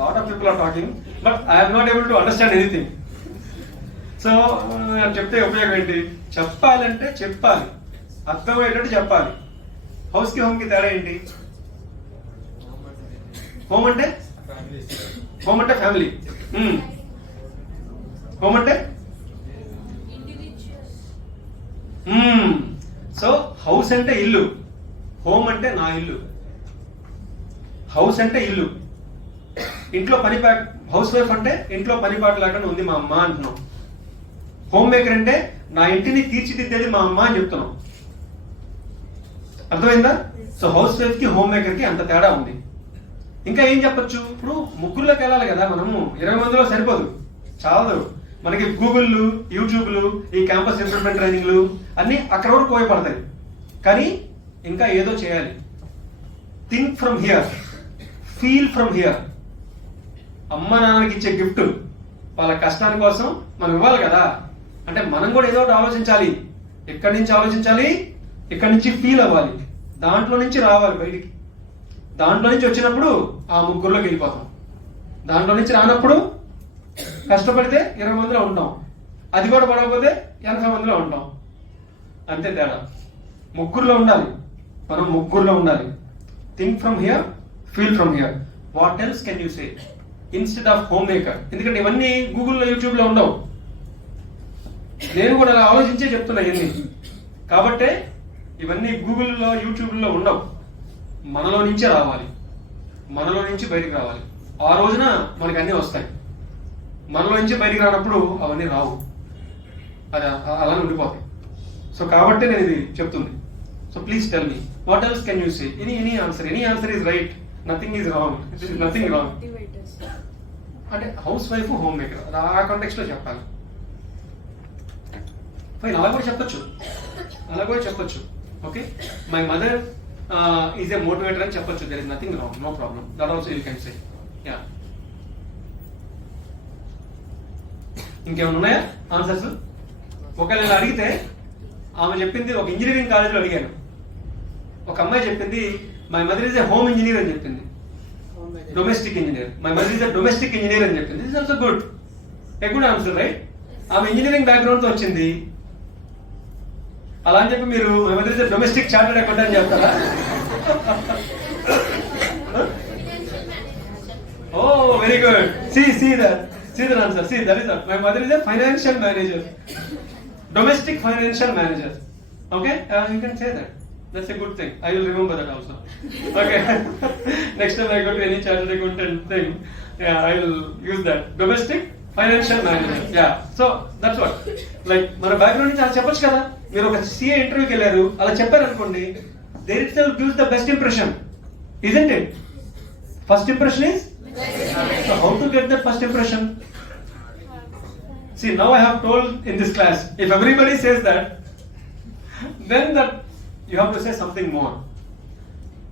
Lot of people are talking, but I am not able to understand anything. So నేను చెప్తే ఉపయోగం ఏంటి? చెప్పాలంటే చెప్పాలి, అర్థమయ్యేటట్టు చెప్పాలి. హౌస్ కి హోమ్ కి తేడా ఏంటి? హోమ్ అంటే ఫ్యామిలీ, హోమ్ అంటే సో హౌస్ అంటే ఇల్లు, హోమ్ అంటే నా ఇల్లు. హౌస్ అంటే ఇల్లు, ఇంట్లో పని పాట. హౌస్ వైఫ్ అంటే ఇంట్లో పని పాట లేకుండా ఉంది మా అమ్మ అంటున్నాం. హోమ్ మేకర్ అంటే నా ఇంటిని తీర్చిదిద్దేది మా అమ్మ అని చెప్తున్నాం. అర్థమైందా? సో హౌస్ వైఫ్ కి హోమ్ మేకర్ కి అంత తేడా ఉంది. ఇంకా ఏం చెప్పొచ్చు? ఇప్పుడు ముగ్గురులోకి వెళ్ళాలి కదా, మనము 20 మందిలో సరిపోదు, చాలదు. మనకి గూగుల్, యూట్యూబ్లు, ఈ క్యాంపస్ రిక్రూట్మెంట్ ట్రైనింగ్లు అన్ని అక్కడ వరకు ఉపయోగపడతాయి. కానీ ఇంకా ఏదో చేయాలి. Think from here, feel from here. అమ్మ నాన్నకి ఇచ్చే గిఫ్ట్ వాళ్ళ కష్టాని కోసం మనం ఇవ్వాలి కదా. అంటే మనం కూడా ఏదో ఒకటి ఆలోచించాలి. ఎక్కడి నుంచి ఆలోచించాలి? ఇక్కడి నుంచి ఫీల్ అవ్వాలి, దాంట్లో నుంచి రావాలి బయటికి. దాంట్లో నుంచి వచ్చినప్పుడు ఆ ముగ్గురులోకి వెళ్ళిపోతాం. దాంట్లో నుంచి రానప్పుడు కష్టపడితే 20 మందిలో ఉంటాం, అది కూడా పడకపోతే 80 మందిలో ఉంటాం. అంతే తేడా. ముగ్గురులో ఉండాలి, మనం ముగ్గురులో ఉండాలి. Think from here, feel from here. What else can you say instead of home maker? ఎందుకంటే ఇవన్నీ గూగుల్లో, యూట్యూబ్లో ఉండవు. నేను కూడా అలా ఆలోచించే చెప్తున్నా ఇవన్నీ. కాబట్టే ఇవన్నీ గూగుల్లో, యూట్యూబ్లో ఉండవు. మనలో నుంచే రావాలి, మనలో నుంచి బయటికి రావాలి. ఆ రోజున మనకి అన్నీ వస్తాయి. మనలో నుంచి బయటికి రానప్పుడు అవన్నీ రావు, అది అలానే ఉండిపోతాయి. సో కాబట్టి నేను ఇది చెప్తుంది. So please tell me, what else can you say? Any answer is right, nothing is wrong, nothing wrong. అంటే హౌస్ వైఫ్, హోమ్ మేకర్, ఆ కాంటెక్స్ట్ లో చెప్పాలి. ఫైన్, అలా కూడా చెప్పొచ్చు. Okay, my mother is a motivator అని చెప్పొచ్చు. There is nothing wrong, no problem. That also you can say. Yeah, ఇంకేమైనా ఉన్నాయా ఆన్సర్స్? ఒకవేళ నేను అడిగితే, ఆమె చెప్పింది ఒక ఇంజనీరింగ్ కాలేజ్లో అడిగాను. ఒక అమ్మాయి చెప్పింది my mother is A home engineer అని చెప్పింది, domestic engineer. My mother is A domestic engineer అని చెప్పింది. This is also good, a good answer, right? ఆమె ఇంజనీరింగ్ బ్యాక్గ్రౌండ్ తో వచ్చింది. అలా అని చెప్పి మీరు my mother is A domestic chartered accountant అని చెప్తారా? Oh, very good. See the answer. See, that is my mother is a financial manager, domestic financial manager. Okay, you can say that. That's a good thing. I will remember that also. Okay. Next time I go to any chartered accountant thing, Yeah, I will use that. Domestic financial management. Yeah. So that's what. Like మన background నుంచి అలా చెప్పొచ్చు కదా. మీరు ఒక CA ఇంటర్వ్యూకి వెళ్ళారు అలా చెప్పారు అనుకోండి. There itself gives the best impression, isn't it? First impression is. So how to get that first impression? See, now I have told in this class. If everybody says that, then that you have to say something more.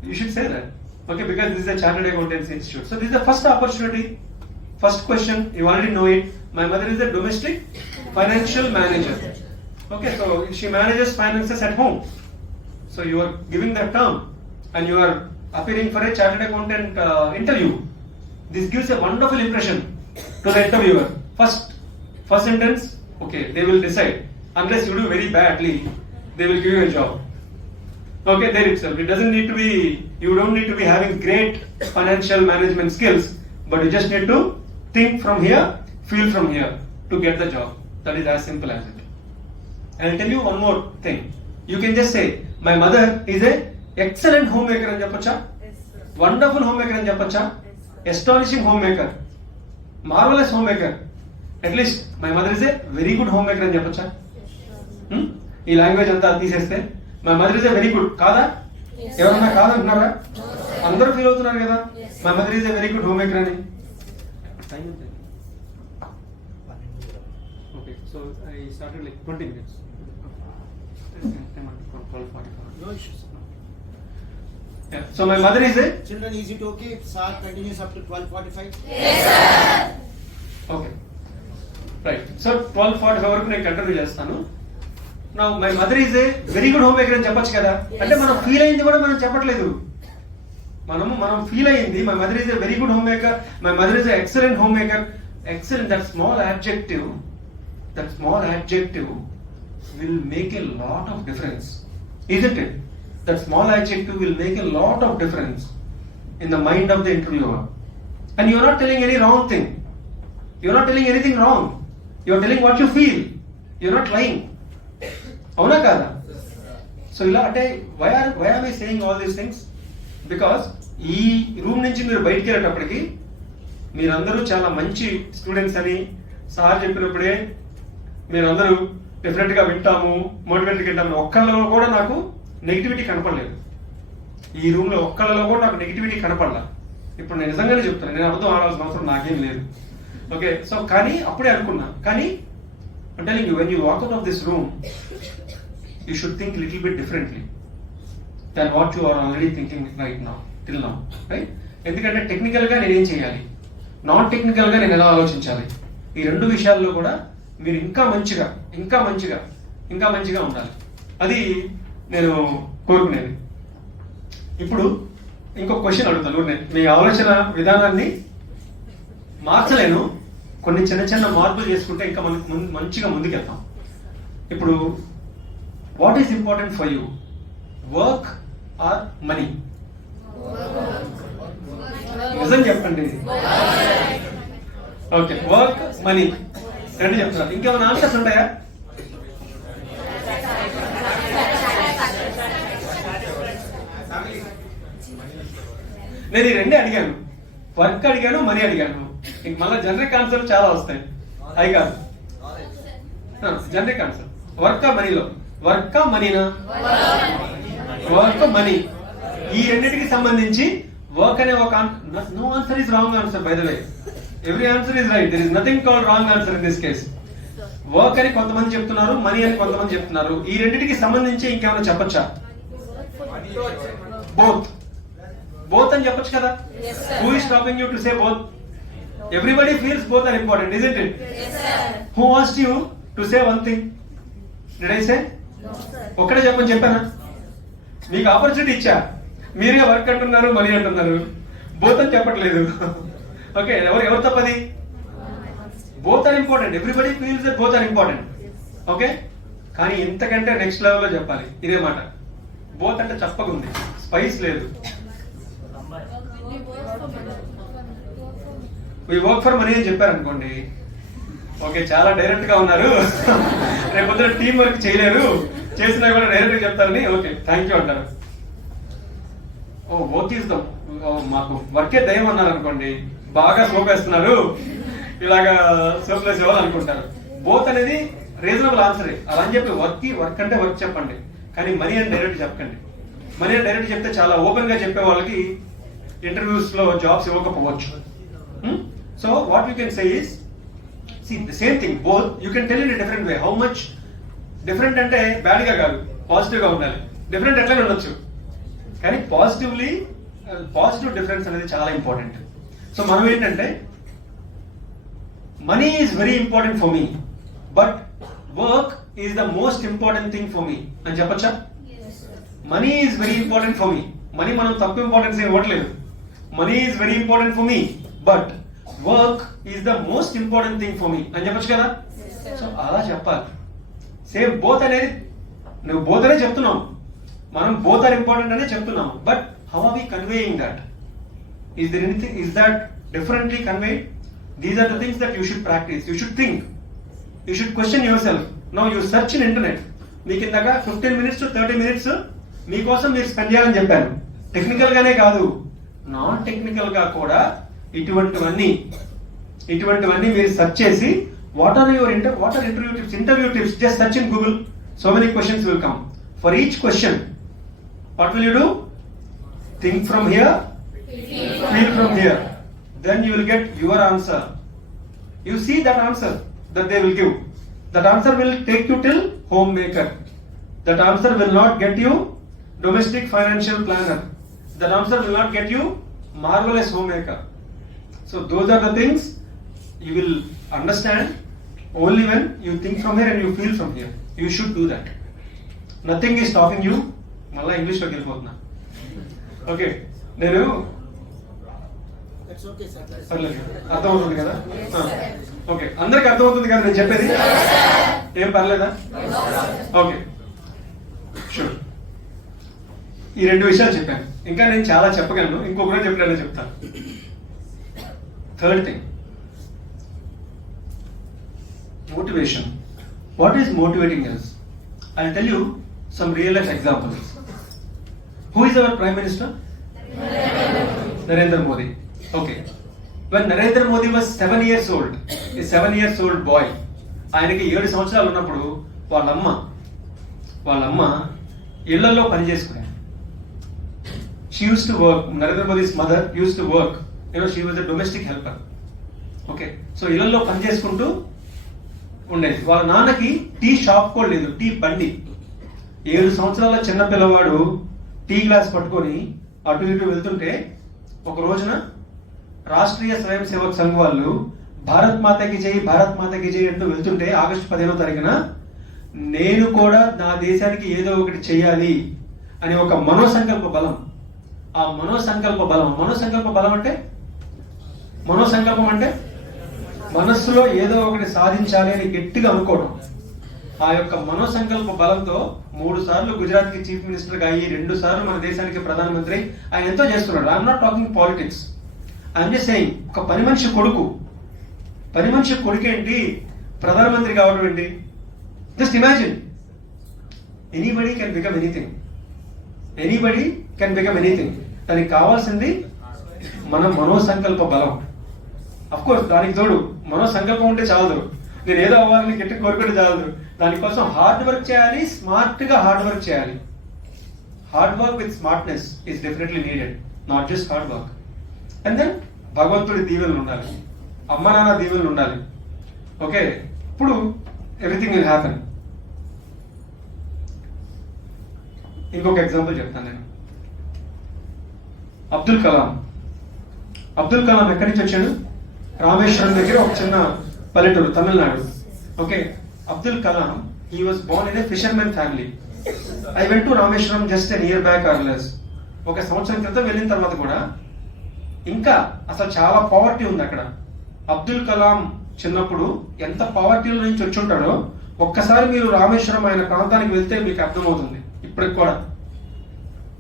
You should say that. Okay, because this is a chartered accountancy institute. So this is the first opportunity. First question, you already know it. My mother is a domestic financial manager. Okay, so she manages finances at home. So you are giving that term and you are appearing for a chartered accountant interview. This gives a wonderful impression to the interviewer. First sentence, okay, they will decide. Unless you do very badly, they will give you a job. Okay, there itself. It doesn't need to be, you don't need to be having great financial management skills, but you just need to think from here, feel from here to get the job. That is as simple as it. And I'll tell you one more thing. You can just say, my mother is a excellent homemaker అని చెప్పొచ్చా? Wonderful homemaker అని చెప్పొచ్చా? Astonishing homemaker, marvelous homemaker. At least my mother is a very good homemaker అని చెప్పొచ్చా? ఈ language అంతా తీసేస్తే my mother is a very good, కాదా? ఎవరన్నా కాదంటున్నారా? అందరూ ఫీల్ అవుతున్నారు కదా my mother is a very good homemaker అని. Okay, so I started like 20 minutes. No issues. Yeah. So my mother is a. Children, is it okay if sir continues up to 12:45? Yes, sir. Okay. Right. So 12:45 వరకు నేను continue చేస్తాను. Now my mother is a very good homemaker అని చెప్పొచ్చు కదా. అంటే మనం feel అయింది కూడా మనం చెప్పట్లేదు. మనం ఫీల్ అయింది my mother is a very good homemaker, my mother is an excellent homemaker. Excellent, that small adjective will make a lot of difference, isn't it? That small adjective will make a lot of difference in the mind of the interviewer. And you are not telling any wrong thing. You are not telling anything wrong. You are telling what you feel. You are not lying. Avuna kada? So ila ante why am I saying all these things? Because ఈ room నుంచి మీరు బయటికి వెళ్ళేటప్పటికి మీరందరూ చాలా మంచి students అని sir చెప్పినప్పుడే మీరందరూ డెఫినెట్ గా వింటాము, మోటివేట్ వింటాము. ఒక్కళ్ళలో కూడా నాకు నెగిటివిటీ కనపడలేదు. ఈ రూమ్ లో ఒక్కళ్ళలో కూడా నాకు నెగిటివిటీ కనపడలా. ఇప్పుడు నేను నిజంగానే చెప్తాను, నేను అబద్ధం ఆడాల్సిన అవసరం నాకేం లేదు. ఓకే, సో కానీ అప్పుడే అనుకున్నా, కానీ I'm telling you, when you walk out of this room, you should think little bit differently than what you are already thinking right now, till now, right? ఎందుకంటే టెక్నికల్ గా నేనేం చేయాలి, నాన్ టెక్నికల్ గా నేను ఎలా ఆలోచించాలి, ఈ రెండు విషయాల్లో కూడా మీరు ఇంకా మంచిగా ఉండాలి. అది నేను కోరుకునేది. ఇప్పుడు ఇంకో క్వశ్చన్ అడుగుతాను. మీ ఆలోచన విధానాన్ని మార్చలేను, కొన్ని చిన్న మార్పులు చేసుకుంటే ఇంకా మనకు మంచిగా ముందుకెళ్తాం. ఇప్పుడు what is important for you, work or money? నిజం చెప్పండి. ఓకే, వర్క్ మనీ రెండు చెప్తున్నారు. ఇంకేమైనా ఆన్సర్స్ ఉంటాయా? నేను ఈ రెండే అడిగాను, వర్క్ అడిగాను, మనీ అడిగాను. ఇంక మళ్ళీ జనరిక్ ఆన్సర్ చాలా వస్తాయి. అవి కాదు జనరిక్ ఆన్సర్. వర్క్ మనీలో వర్క్ మనీనా? వర్క్ మనీ, ఈ రెండింటికి సంబంధించి వర్క్ అనే ఒక no answer is wrong answer. By the way, every answer is right. There is nothing called wrong answer in this case. Work అని కొంతమంది చెప్తున్నారు, మనీ అని కొంతమంది చెప్తున్నారు. ఈ రెండింటికి సంబంధించి ఇంకేమైనా చెప్పొచ్చా? బోత్ అని చెప్పొచ్చు కదా. Who is stopping you to say both? Everybody feels both are important, isn't it? Yes, sir. Who asked you to say one thing? Did I say? No, sir. ఒక్కడే చెప్పానా? మీకు ఆపర్చునిటీ ఇచ్చా, మీరే వర్క్ అంటున్నారు, money అంటున్నారు, both అని చెప్పట్లేదు. Okay, ఎవరు తప్పది? Both are important. Everybody feels that both are important. Okay, కానీ ఇంతకంటే నెక్స్ట్ లెవెల్లో చెప్పాలి ఇదే మాట. బోత్ అంటే చప్పగుంది, స్పైస్ లేదు. వి వర్క్ ఫర్ మనీ అని చెప్పారు అనుకోండి, ఓకే చాలా డైరెక్ట్ గా ఉన్నారు, రేపు పొద్దున టీం వర్క్ చేయలేరు, చేసినా కూడా డైరెక్ట్ గా చెప్తారని ఓకే థ్యాంక్ యూ అంటారు. ఓ వర్క్ ఈజ్ ద, మాకు వర్కే దయం అన్నారు అనుకోండి, బాగా సోప్ వేస్తున్నారు, ఇలాగా సోప్ వేసేవాళ్ళు అనుకుంటారు. బోత్ అనేది రీజనబుల్ ఆన్సరే. అలా అని చెప్పి వర్క్ అంటే వర్క్ చెప్పండి, కానీ మనీ అని డైరెక్ట్ చెప్పండి. మనీ అని డైరెక్ట్ చెప్తే చాలా ఓపెన్ గా చెప్పే వాళ్ళకి ఇంటర్వ్యూస్ లో జాబ్స్ ఇవ్వకపోవచ్చు. So what you can say is, see the same thing, both you can tell in a different way. How much different అంటే బ్యాడ్ గా కాదు, పాజిటివ్ గా ఉండాలి. డిఫరెంట్ ఎట్లా ఉండొచ్చు, కానీ పాజిటివ్ డిఫరెన్స్ అనేది చాలా ఇంపార్టెంట్. సో మనం ఏంటంటే money is very important for me, but work is the most important thing for me అని చెప్పొచ్చా? Money is very important for me. Money మనం తక్కువ ఇంపార్టెన్స్ ఇవ్వట్లేదు. Money is very important for me, but work is the most important thing for me అని చెప్పొచ్చు కదా. So అలా చెప్పాలి. సేమ్ బోత్ అనేది నువ్వు బోత్ అనే చెప్తున్నావు, మనం బోత్ ఆర్ ఇంపార్టెంట్ అనే చెప్తున్నాం, but how are we conveying that? Is there anything, is that differently conveyed? These are the things that you should practice. You should think, you should question yourself. Now you search in internet. మీకు ఇందాక 15 minutes to 30 minutes మీకోసం మీరు spend చేయాలని చెప్పాను. Technical గానే కాదు, non technical గా కూడా ఇటువంటివన్నీ మీరు సెర్చ్ చేసి what are interview tips. Interview tips just search in Google. So many questions will come. For each question what will you do? Think from here, feel from here, then you will get your answer. You see that answer that they will give. That answer will take you till homemaker. That answer will not get you domestic financial planner. That answer will not get you marvelous homemaker. So those are the things you will understand only when you think from here and you feel from here. You should do that. Nothing is stopping you. Malla English lo kelipotuna. Okay. నేను That's okay, sir. అర్థమవుతుంది కదా? Okay, అందరికి అర్థమవుతుంది కదా నేను చెప్పేది? ఏం పర్లేదా? Okay, sure. ఈ 2 విషయాలు చెప్పాను, ఇంకా నేను చాలా చెప్పగలను. ఇంకొకరు చెప్పినట్టు చెప్తాను. Third thing, motivation. What is motivating us? I'll tell you some real life examples. Who is our Prime Minister? Narendra Modi. Okay. When Narendra Modi was 7 years old, a 7 years old boy, ఆయనకి 7 సంవత్సరాలు ఉన్నప్పుడు వాళ్ళమ్మ ఇళ్లలో పని చేసుకునేది. She used to work. Narendra Modi's mother used to work. She was a domestic helper. Okay. So ఇళ్లలో పని చేసుకుంటూ ఉండేది. వాళ్ళ నాన్నకి టీ షాప్ కూడా లేదు, టీ బండి. 7 సంవత్సరాల చిన్న పిల్లవాడు టీ గ్లాస్ పట్టుకొని అటు ఇటు వెళ్తుంటే ఒక రోజున రాష్ట్రీయ స్వయం సేవక్ సంఘ్ వాళ్ళు భారత్ మాతకి జై అంటూ వెళ్తుంటే ఆగస్టు 15వ తారీఖున నేను కూడా నా దేశానికి ఏదో ఒకటి చేయాలి అని ఒక మనోసంకల్ప బలం. ఆ మనోసంకల్ప బలం అంటే మనస్సులో ఏదో ఒకటి సాధించాలి అని గట్టిగా అనుకోవడం. ఆ యొక్క మనోసంకల్ప బలంతో 3 సార్లు గుజరాత్ కి చీఫ్ మినిస్టర్ గా అయ్యి 2 సార్లు మన దేశానికి ప్రధానమంత్రి ఆయన ఎంతో చేస్తున్నాడు. I'm not talking politics, I'm just saying. ఒక పని మనిషి కొడుకు ఏంటి ప్రధానమంత్రి కావడం ఏంటి? Just imagine, anybody can become anything. దానికి కావాల్సింది మన మనోసంకల్ప బలం. అఫ్ కోర్స్ దానికి తోడు మనోసంకల్పం ఉంటే చాలదు, నేను ఏదో అవ్వాలని గట్టి కోరుకుంటే చాలదు. దానికోసం హార్డ్ వర్క్ చేయాలి, స్మార్ట్ గా హార్డ్ వర్క్ చేయాలి. Hard work with smartness is definitely needed, not just hard work. And then భగవంతుడి దీవెనలు ఉండాలి, అమ్మ నాన్న దీవెనలు ఉండాలి. ఓకే, ఇప్పుడు ఎవ్రీథింగ్ విల్ హ్యాపెన్. ఇంకొక ఎగ్జాంపుల్ చెప్తాను నేను. అబ్దుల్ కలాం ఎక్కడి నుంచి వచ్చాడు? రామేశ్వరం దగ్గర ఒక చిన్న పల్లెటూరు, Tamil Nadu. Okay, Abdul Kalam, he was born in a fisherman family. I went to Rameswaram just a year back or less. ఒక సంవత్సరం క్రితం వెళ్ళిన తర్వాత కూడా ఇంకా అసలు చాలా పావర్టీ ఉంది అక్కడ. అబ్దుల్ కలాం చిన్నప్పుడు ఎంత పావర్టీలో నుంచి వచ్చి ఉంటాడో ఒక్కసారి మీరు రామేశ్వరం ఆయన ప్రాంతానికి వెళ్తే మీకు అర్థమవుతుంది. ఇప్పటికి కూడా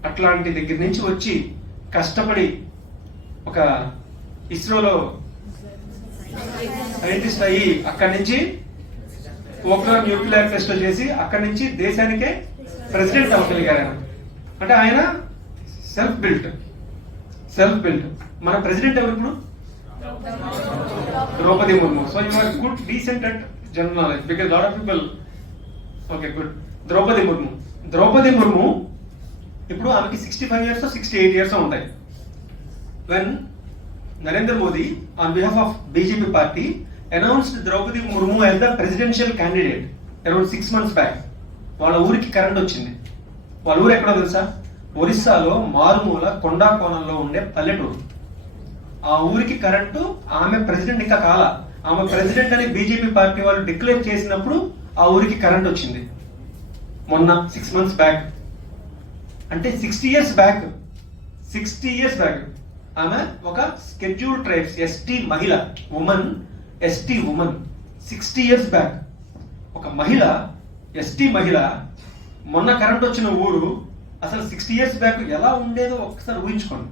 అట్లాంటి దగ్గర నుంచి వచ్చి కష్టపడి ఒక ఇస్రోలో సైంటిస్ట్ అయ్యి అక్కడి నుంచి పోక్రాన్ న్యూక్లియర్ టెస్ట్ చేసి అక్కడి నుంచి దేశానికే ప్రెసిడెంట్ అవ్వగలిగారు. అంటే ఆయన సెల్ఫ్ బిల్ట్. మన ప్రెసిడెంట్ ఎవరు ఇప్పుడు? Draupadi Murmu. So you are good, decent at general knowledge because lot of people. Okay, good. Draupadi Murmu. Draupadi Murmu. ఇప్పుడు ఆమెకి 65 years 68 years ఉంటాయి. When Narendra Modi on behalf of BJP party announced Draupadi Murmu as the presidential candidate around 6 months back. వాళ్ళ ఊరికి current వచ్చింది. వాళ్ళ ఊరు ఎక్కడో తెలుసా? ఒరిస్సాలో మారుమూల కొండా కోణంలో ఉండే పల్లెటూరు. ఆ ఊరికి కరెంటు ఆమె ప్రెసిడెంట్ ఇంకా కాల. ఆమె ప్రెసిడెంట్ అని బీజేపీ పార్టీ వాళ్ళు డిక్లేర్ చేసినప్పుడు ఆ ఊరికి కరెంట్ వచ్చింది. మొన్న 6 months బ్యాక్. అంటే 60 years బ్యాక్. 60 years బ్యాక్ ఆమె ఒక స్కెడ్యూల్ ట్రైబ్స్ ఎస్టీ మహిళ ఉమెన్ 60 years బ్యాక్ ఒక మహిళ ఎస్టీ మహిళ మొన్న కరెంట్ వచ్చిన ఊరు అసలు 60 years బ్యాక్ ఎలా ఉండేదో ఒకసారి ఊహించుకోండి.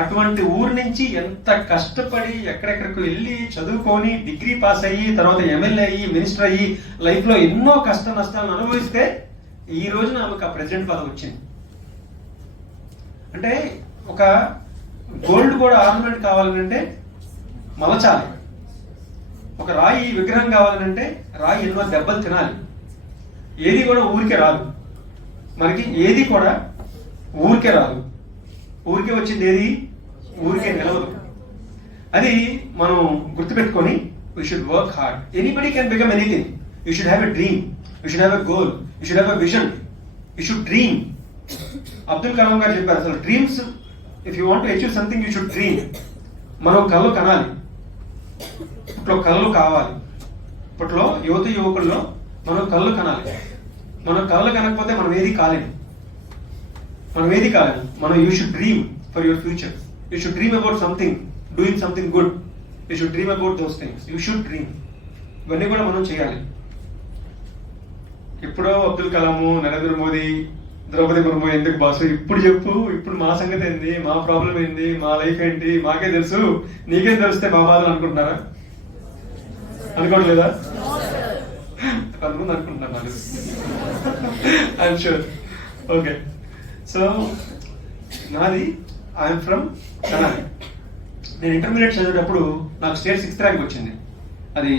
అటువంటి ఊరు నుంచి ఎంత కష్టపడి ఎక్కడెక్కడికి వెళ్ళి చదువుకొని డిగ్రీ పాస్ అయ్యి తర్వాత ఎమ్మెల్యే అయ్యి మినిస్టర్ అయ్యి లైఫ్ లో ఎన్నో కష్ట నష్టాలను అనుభవిస్తే ఈ రోజున ఆమెకు ఆ ప్రెసిడెంట్ పదవి వచ్చింది. అంటే ఒక గోల్డ్ కూడా ఆర్నమెంట్ కావాలంటే మలచాలి. ఒక రాయి విగ్రహం కావాలంటే రాయి ఎన్నో దెబ్బలు తినాలి. ఏది కూడా ఊరికే రాదు. మనకి ఏది కూడా ఊరికే రాదు. ఊరికే వచ్చింది ఏది ఊరికే నిలవదు. అది మనం గుర్తుపెట్టుకొని we should work hard. Anybody can become anything. You should have a dream, you should have a goal, you should have a vision, you should dream. Abdul Kalam గారు చెప్పారు అసలు dreams if you want to achieve something you should dream. మనం కళ్ళు కనాలి. ఇప్పట్లో కళ్ళు కావాలి. ఇప్పట్లో యువకుల్లో మనం కళ్ళు కనాలి. మనం కళ్ళు కనకపోతే మనం ఏది కాలేము. మనం you should dream for your future. You should dream about something, doing something good. You should dream about those things. You should dream. ఇవన్నీ కూడా మనం చేయాలి. ఇప్పుడో అబ్దుల్ కలాము, నరేంద్ర మోదీ, ద్రౌపది ముర్ము ఎందుకు బాసు ఇప్పుడు చెప్పు, ఇప్పుడు మా సంగతి ఏంది, మా ప్రాబ్లం ఏంది, మా లైఫ్ ఏంటి మాకే తెలుసు, నీకేం తెలిస్తే మా బాధలు అనుకుంటున్నారా? అనుకోవట్లేదా? కొంతమంది అనుకుంటున్నారు నాకు. I'm sure. ఓకే, సో నాది ఐఎమ్ ఫ్రమ్ తెలంగాణ. నేను ఇంటర్మీడియట్ చదివేటప్పుడు నాకు స్టేట్ 6th ర్యాంక్ వచ్చింది. అది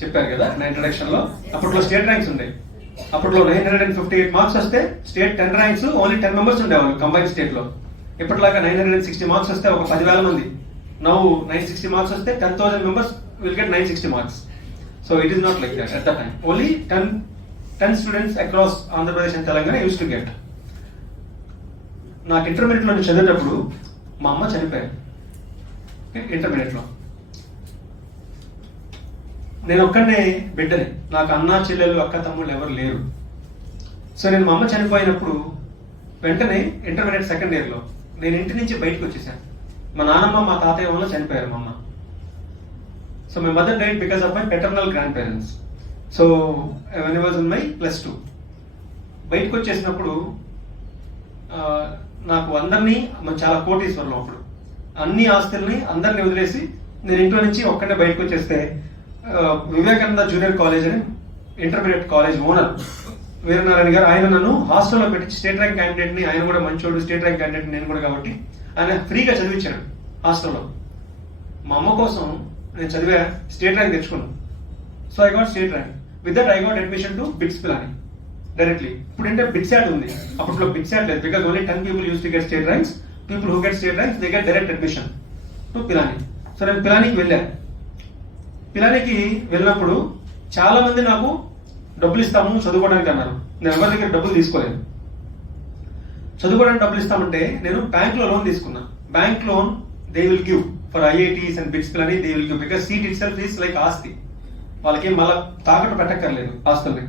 చెప్పారు కదా నా ఇంట్రడక్షన్ లో. అప్పట్లో స్టేట్ ర్యాంక్స్ ఉండేవి. అప్పట్లో 958 మార్క్స్ వస్తే స్టేట్ 10 ర్యాంక్స్ ఓన్లీ 10 members ఉండేవాళ్ళు కంబైన్ స్టేట్ లో. ఇప్పటిలాగా 960 మార్క్స్ వస్తే ఒక 10,000 మంది. నౌ 960 మార్క్స్ వస్తే 10,000 members will get 960 marks. So it is not like that at that time. Only 10 students across Andhra Pradesh and Telangana used to get. నాకు intermediate లో చదివేటప్పుడు మా అమ్మ చనిపోయారు. ఇంటర్మీడియట్ లో నేను ఒక్కడే బిడ్డని. నాకు అన్న చెల్లెలు అక్క తమ్ముళ్ళు ఎవరు లేరు. సో నేను మా అమ్మ చనిపోయినప్పుడు వెంటనే ఇంటర్మీడియట్ 2nd year లో నేను ఇంటి నుంచి బయటకు వచ్చేసాను. మా నాన్నమ్మ మా తాతయ్య వల్ల చనిపోయారు మా అమ్మ. So my mother died because of my paternal grand parents. So when I was in my +2 బయటకు వచ్చేసినప్పుడు నాకు అందరినీ చాలా కోటీశ్వరులు అప్పుడు అన్ని ఆస్తుల్ని అందరినీ వదిలేసి నేను ఇంట్లో నుంచి ఒక్కడే బయటకు వచ్చేస్తే వివేకానంద జూనియర్ కాలేజ్ అని ఇంటర్మీడియట్ కాలేజ్ ఓనర్ వీరనారాయణ గారు ఆయన నన్ను హాస్టల్లో పెట్టి స్టేట్ ర్యాంక్ క్యాండిడేట్ ని, ఆయన కూడా మంచోడు స్టేట్ ర్యాంక్ క్యాండిడేట్ నేను కూడా కాబట్టి ఆయన ఫ్రీగా చదివించాడు హాస్టల్లో. మా అమ్మ కోసం నేను చదివా, స్టేట్ ర్యాంక్ తెచ్చుకున్నాను. So I got state rank. With that I got admission to bits Pilani directly. ఇప్పుడు అంటే బిట్సాట్ ఉంది, అప్పట్లో బిట్సాట్ లేదు. Because only 10 people use to get state ranks. People who get state ranks they get direct admission to Pilani. So నేను పిలానికి వెళ్ళాను. పిలానికి వెళ్ళినప్పుడు చాలా మంది నాకు డబ్బులు ఇస్తాము చదువుకోవడానికి అన్నారు. నేను ఎవరి దగ్గర డబ్బులు తీసుకోలేదు. చదువుకోవడానికి డబ్బులు ఇస్తామంటే నేను బ్యాంక్ లో లోన్ తీసుకున్నా. Bank loan they will give for IITs and bits Pilani they will give because seat it self is like ఆస్తి. వాళ్ళకి మళ్ళీ తాకట్టు పెట్టక్కర్లేదు ఆస్తుల్ని.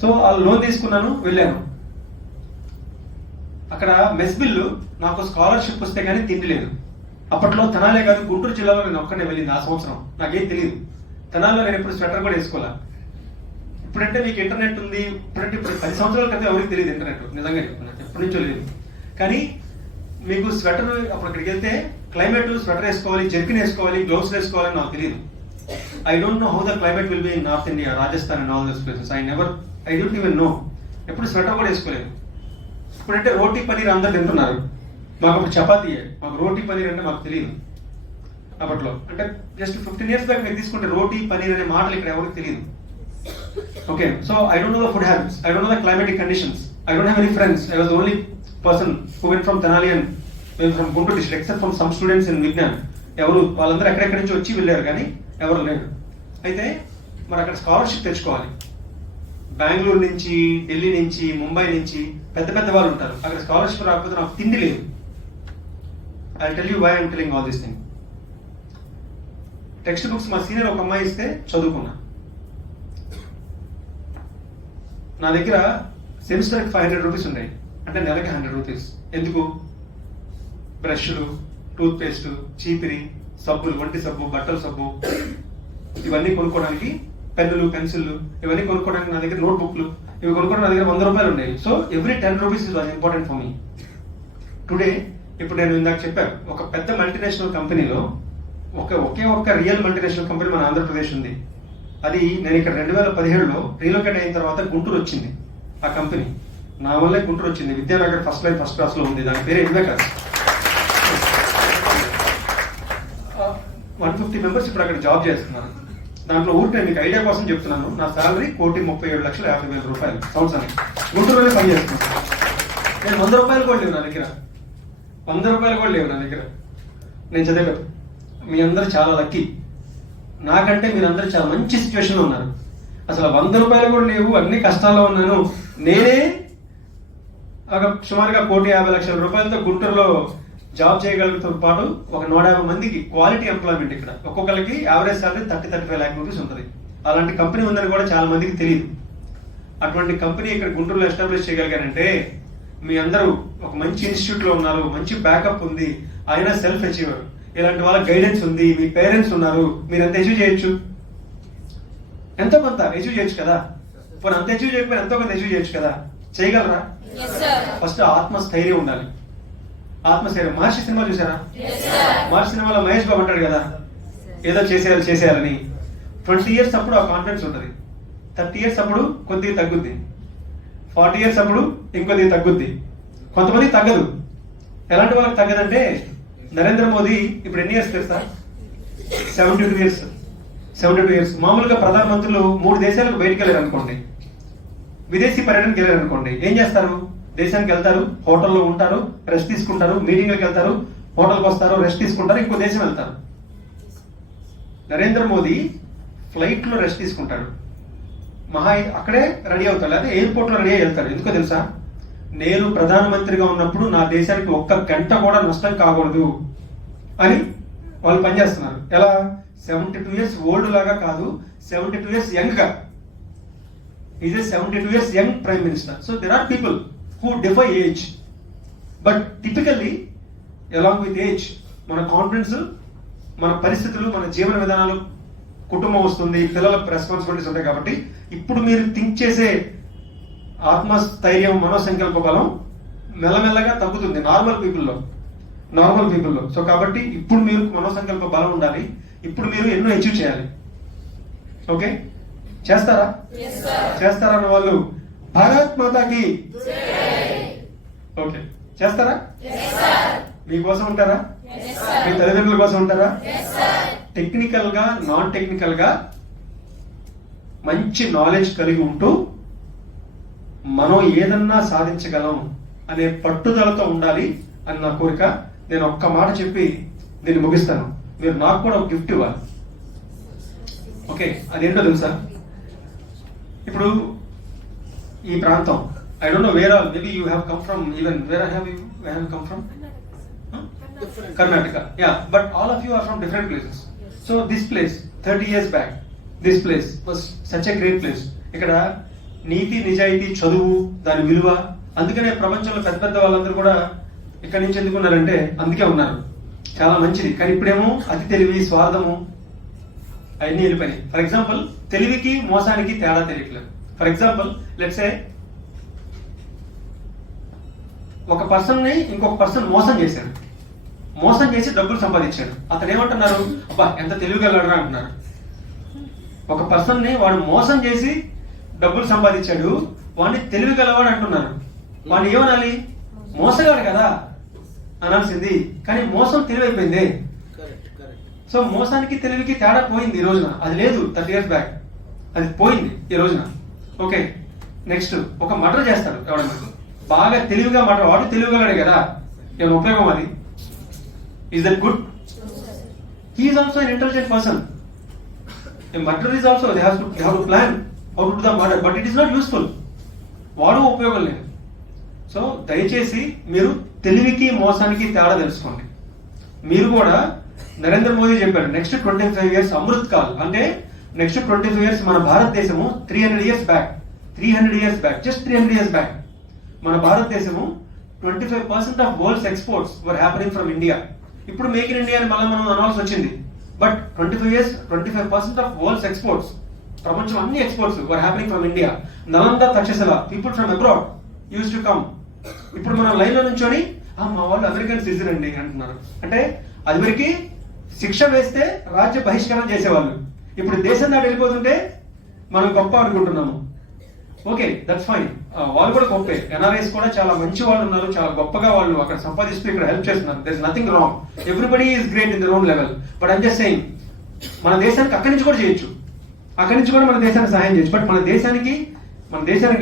సో ఆ లోన్ తీసుకున్నాను, వెళ్ళాను. అక్కడ మెస్ బిల్లు నాకు స్కాలర్షిప్ వస్తే కానీ తిండి లేదు. అప్పట్లో తెనాలే కాదు గుంటూరు జిల్లాలో నేను ఒక్కనే వెళ్ళింది ఆ సంవత్సరం. నాకేం తెలియదు. తెనాల్లో నేను ఎప్పుడు స్వెటర్ కూడా వేసుకోవాలా. ఇప్పుడంటే మీకు ఇంటర్నెట్ ఉంది. ఇప్పుడంటే ఇప్పుడు 10 సంవత్సరాల క్రితం ఎవరికి తెలియదు ఇంటర్నెట్, నిజంగా చెప్తున్నా, ఎప్పటి నుంచో లేదు. కానీ మీకు స్వెటర్ అప్పుడు అక్కడికి వెళ్తే క్లైమేట్ స్వెటర్ వేసుకోవాలి, జర్కిన్ వేసుకోవాలి, గ్లౌస్ వేసుకోవాలని నాకు తెలియదు. I don't know how the climate will be in north India, Rajasthan and all those places. I don't even know. ఎప్పుడు స్వెటర్ కూడా వేసుకోలేదు. ఇప్పుడంటే రోటీ పనీర్ అందరు తింటున్నారు. మాకు అప్పుడు చపాతీ, మాకు రోటీ పనీర్ అంటే మాకు తెలియదు అప్పట్లో. అంటే జస్ట్ 15 years బ్యాక్ మీరు తీసుకుంటే రోటీ పనీర్ అనే మాటలు ఇక్కడ ఎవరికి తెలియదు. Okay, so I don't know the food habits, I don't know the climatic conditions, I don't have any friends. I was only person who went from Tenali and from Guntur district, except from some students in Vignan. ఎవరు వాళ్ళందరూ ఎక్కడెక్కడి నుంచి వచ్చి వెళ్ళారు కానీ ఎవరు లేరు. అయితే మరి అక్కడ స్కాలర్షిప్ తెచ్చుకోవాలి. బెంగళూరు నుంచి, ఢిల్లీ నుంచి, ముంబై నుంచి పెద్ద పెద్ద వాళ్ళు ఉంటారు. అక్కడ స్కాలర్షిప్ రాకపోతే నాకు తిండి లేదు. I tell you why I'm telling all this thing. Textbooks మా సీనియర్ ఒక అమ్మాయి ఇస్తే చదువుకున్నా. నా దగ్గర సెమిస్టర్కి 500 రూపీస్ ఉన్నాయి, అంటే నెలకి 100 రూపీస్. ఎందుకు? బ్రష్లు, టూత్ పేస్ట్, చీపిరి, సబ్బులు, వంటి సబ్బు, బట్టల సబ్బు, ఇవన్నీ కొనుక్కోవడానికి, పెన్నులు, పెన్సిళ్ళు, ఇవన్నీ కొనుక్కోవడానికి నా దగ్గర, నోట్బుక్లు, ఇవి కొనుక్కోవడానికి నా దగ్గర 100 రూపాయలు ఉన్నాయి. So every 10 rupees is was important for me. Today ఇప్పుడు నేను ఇందాక చెప్పాను, ఒక పెద్ద మల్టీనేషనల్ కంపెనీలో ఒకే ఒక్క రియల్ మల్టీనేషనల్ కంపెనీ మన ఆంధ్రప్రదేశ్ ఉంది. అది నేను ఇక్కడ 2017లో రీలొకేట్ అయిన తర్వాత గుంటూరు వచ్చింది ఆ కంపెనీ. నా వల్లే గుంటూరు వచ్చింది. విద్యానగర్ ఫస్ట్ క్లాస్ లో ఉంది, దాని పేరు ఇన్వెకాస్. 150 మెంబర్స్ ఇప్పుడు అక్కడ జాబ్ చేస్తున్నారు. దాంట్లో ఊరికే మీకు ఐడియా కోసం చెప్తున్నాను, నా శాలరీ 1,37,50,000 రూపాయలు సంవత్సరానికి. గుంటూరులోనే పని చేస్తున్నాను. నేను 100 రూపాయలు కూడా లేవు నా దగ్గర, 100 రూపాయలు కూడా లేవు నా దగ్గర. నేను చదివాను. మీ అందరూ చాలా లక్కీ. నాకంటే మీరందరూ చాలా మంచి సిచ్యువేషన్లో ఉన్నారు. అసలు 100 రూపాయలు కూడా లేవు, అన్ని కష్టాల్లో ఉన్నాను. నేనే ఒక సుమారుగా 1,50,00,000 రూపాయలతో గుంటూరులో జాబ్ చేయగలుగుతో పాటు ఒక 150 మందికి క్వాలిటీ ఎంప్లాయ్మెంట్. ఇక్కడ ఒక్కొక్కరికి యావరేజ్ సాలరీ 30-35 lakh రూపీస్ ఉంటుంది. అలాంటి కంపెనీ ఉందని కూడా చాలా మందికి తెలియదు. అటువంటి కంపెనీ ఇక్కడ గుంటూరులో ఎస్టాబ్లిష్ చేయగలిగారంటే మీ అందరూ ఒక మంచి ఇన్స్టిట్యూట్ లో ఉన్నారు, మంచి బ్యాకప్ ఉంది, అయినా సెల్ఫ్ అచీవర్, ఇలాంటి వాళ్ళ గైడెన్స్ ఉంది, మీ పేరెంట్స్ ఉన్నారు, మీరు ఎంత అచీవ్ చేయొచ్చు, ఎంతో కొంత అచీవ్ చేయొచ్చు కదా. పోనీ అంత అచీవ్ చేయకపోయినా ఎంతో కొంత అచీవ్ చేయొచ్చు కదా. చేయగలరా? ఫస్ట్ ఆత్మస్థైర్యం ఉండాలి. ఆత్మస్థైర్యం. మహర్షి సినిమా చూసారా? మహర్షి సినిమాలో మహేష్ బాబు అంటాడు కదా, ఏదో చేసేయాలని. 20 years అప్పుడు ఆ కాన్ఫిడెన్స్ ఉంటుంది. 30 years అప్పుడు కొద్దిగా తగ్గుద్ది. 40 years అప్పుడు ఇంకొద్దిగా తగ్గుద్ది. కొంతమంది తగ్గదు. ఎలాంటి వాళ్ళకి తగ్గదంటే, నరేంద్ర మోదీ ఇప్పుడు ఎన్ని ఇయర్స్ తెలుసా? 72 years. 72 years. మామూలుగా ప్రధానమంత్రులు 3 దేశాలకు బయటికి వెళ్ళారు అనుకోండి, విదేశీ పర్యటనకి వెళ్ళారు అనుకోండి, ఏం చేస్తారు? దేశానికి వెళ్తారు, హోటల్లో ఉంటారు, రెస్ట్ తీసుకుంటారు, మీటింగ్లకు వెళ్తారు, హోటల్కి వస్తారు, రెస్ట్ తీసుకుంటారు, ఇంకో దేశం వెళ్తారు. నరేంద్ర మోదీ ఫ్లైట్ లో రెస్ట్ తీసుకుంటాడు, అక్కడే రెడీ అవుతాడు, లేదా ఎయిర్పోర్ట్ లో రెడీ అయ్యి వెళ్తాడు. ఎందుకో తెలుసా? నేను ప్రధానమంత్రిగా ఉన్నప్పుడు నా దేశానికి 1 గంట కూడా నష్టం కాకూడదు అని వాళ్ళు పనిచేస్తున్నారు. ఎలా? 72 years ఓల్డ్ లాగా కాదు, 72 years యంగ్ గా. Is a 72 years young prime minister. So there are people who defy age, but typically along with age మన కాన్ఫిడెన్స్, మన పరిస్థితులు, మన జీవన విధానాలు, కుటుంబం వస్తుంది, పిల్లలకు రెస్పాన్సిబిలిటీస్ ఉంటాయి. కాబట్టి ఇప్పుడు మీరు థింక్ చేసే ఆత్మస్థైర్యం, మనోసంకల్ప బలం మెల్లమెల్లగా తగ్గుతుంది నార్మల్ పీపుల్లో. సో కాబట్టి ఇప్పుడు మీరు మనోసంకల్ప బలం ఉండాలి. ఇప్పుడు మీరు ఎన్నో అచీవ్ చేయాలి. ఓకే, చేస్తారా? చేస్తారన్న వాళ్ళు భారత్ మాతాకి. ఓకే, చేస్తారా? మీకోసం ఉంటారా? మీ తల్లిదండ్రుల కోసం ఉంటారా? టెక్నికల్ గా, నాన్ టెక్నికల్ గా మంచి నాలెడ్జ్ కలిగి ఉంటూ మనం ఏదన్నా సాధించగలం అనే పట్టుదలతో ఉండాలి అని నా కోరిక. నేను ఒక్క మాట చెప్పి దీన్ని ముగిస్తాను. మీరు నాకు కూడా ఒక గిఫ్ట్ ఇవ్వాలి. ఓకే, అదేంటో తెలుసా? ఇప్పుడు ఈ ప్రాంతం, I don't know where all, maybe you have come from, even where have you come from? Karnataka. Yeah, but all of you are from different places. So this place 30 years back, this place was such a great place. ఇక్కడ నీతి, నిజాయితీ, చదువు, దాని విలువ, అందుకనే ప్రపంచంలో పెద్ద పెద్ద వాళ్ళందరూ కూడా ఇక్కడి నుంచి ఎందుకున్నారంటే అందుకే ఉన్నారు. చాలా మంచిది. కానీ ఇప్పుడేమో అతి తెలివి, స్వార్థము అవన్నీ వెళ్ళిపోయినాయి. ఫర్ ఎగ్జాంపుల్, తెలివికి మోసానికి తేడా తెలియట్లేదు. ఫర్ ఎగ్జాంపుల్, లెట్స్ సే ఒక పర్సన్ ని ఇంకొక పర్సన్ మోసం చేసి డబ్బులు సంపాదించాడు. అతను ఏమంటున్నారు? అబ్బా ఎంత తెలివిగలరా అంటున్నారు. ఒక పర్సన్ ని వాడు మోసం చేసి డబ్బులు సంపాదించాడు, వాడిని తెలివిగలవాడు అంటున్నారు. వాడిని ఏమనాలి? మోసగాడు కదా. అనాల్సింది, కానీ మోసం తెలివైపోయింది. Correct, correct. సో మోసానికి తెలివికి తేడా పోయింది ఈ రోజున. అది లేదు 30 years బ్యాక్, అది పోయింది ఈ రోజున. ఓకే, నెక్స్ట్ ఒక మర్డర్ చేస్తాడు ఎవడన్నా, బాగా తెలివిగా మర్డర్, వాడు తెలివిగలడే కదా, ఏమైనా ఉపయోగం అది? Is that good? He is also an intelligent person. A murder is also, they have to plan how to do the murder, but it is not useful. వాడు ఉపయోగం లేదు. సో దయచేసి మీరు తెలివికి మోసానికి తేడా తెలుసుకోండి. మీరు కూడా నరేంద్ర మోదీ చెప్పాడు నెక్స్ట్ 25 years అమృత్ కాల్, అంటే నెక్స్ట్ 25 years మన భారతదేశము 300 years back, just 300 years back మన భారతదేశము 25% of world's exports were happening from India. ఇప్పుడు మేక్ ఇన్ ఇండియా అని మళ్ళీ మనం అనాల్సి వచ్చింది. బట్ 25% ఆఫ్ వరల్డ్స్ ఎక్స్పోర్ట్స్, ప్రపంచం అన్ని exports were happening from India. Nalanda, Takshashila, people from abroad use to come. ఇప్పుడు మనం లైన్ లో నుంచొని మా వాళ్ళు అమెరికన్ సిటిజన్ అండి అంటున్నారు. అంటే అది వరకు శిక్ష వేస్తే రాజ్య బహిష్కరణ చేసేవాళ్ళు, ఇప్పుడు దేశం దాటి వెళ్ళిపోతుంటే మనం గొప్ప అనుకుంటున్నాము. ఓకే, దట్స్ ఫైన్, వాళ్ళు కూడా గొప్పే. ఎన్ఆర్ఐస్ కూడా చాలా మంచి వాళ్ళు ఉన్నారు, చాలా గొప్పగా వాళ్ళు అక్కడ సంపాదిస్తూ ఇక్కడ హెల్ప్ చేస్తున్నారు. There is nothing wrong, everybody is great in their own level. But I'm just saying, మన దేశానికి అక్కడి నుంచి కూడా చేయొచ్చు, అక్కడి నుంచి కూడా మన దేశానికి సహాయం చేయొచ్చు. బట్ మన దేశానికి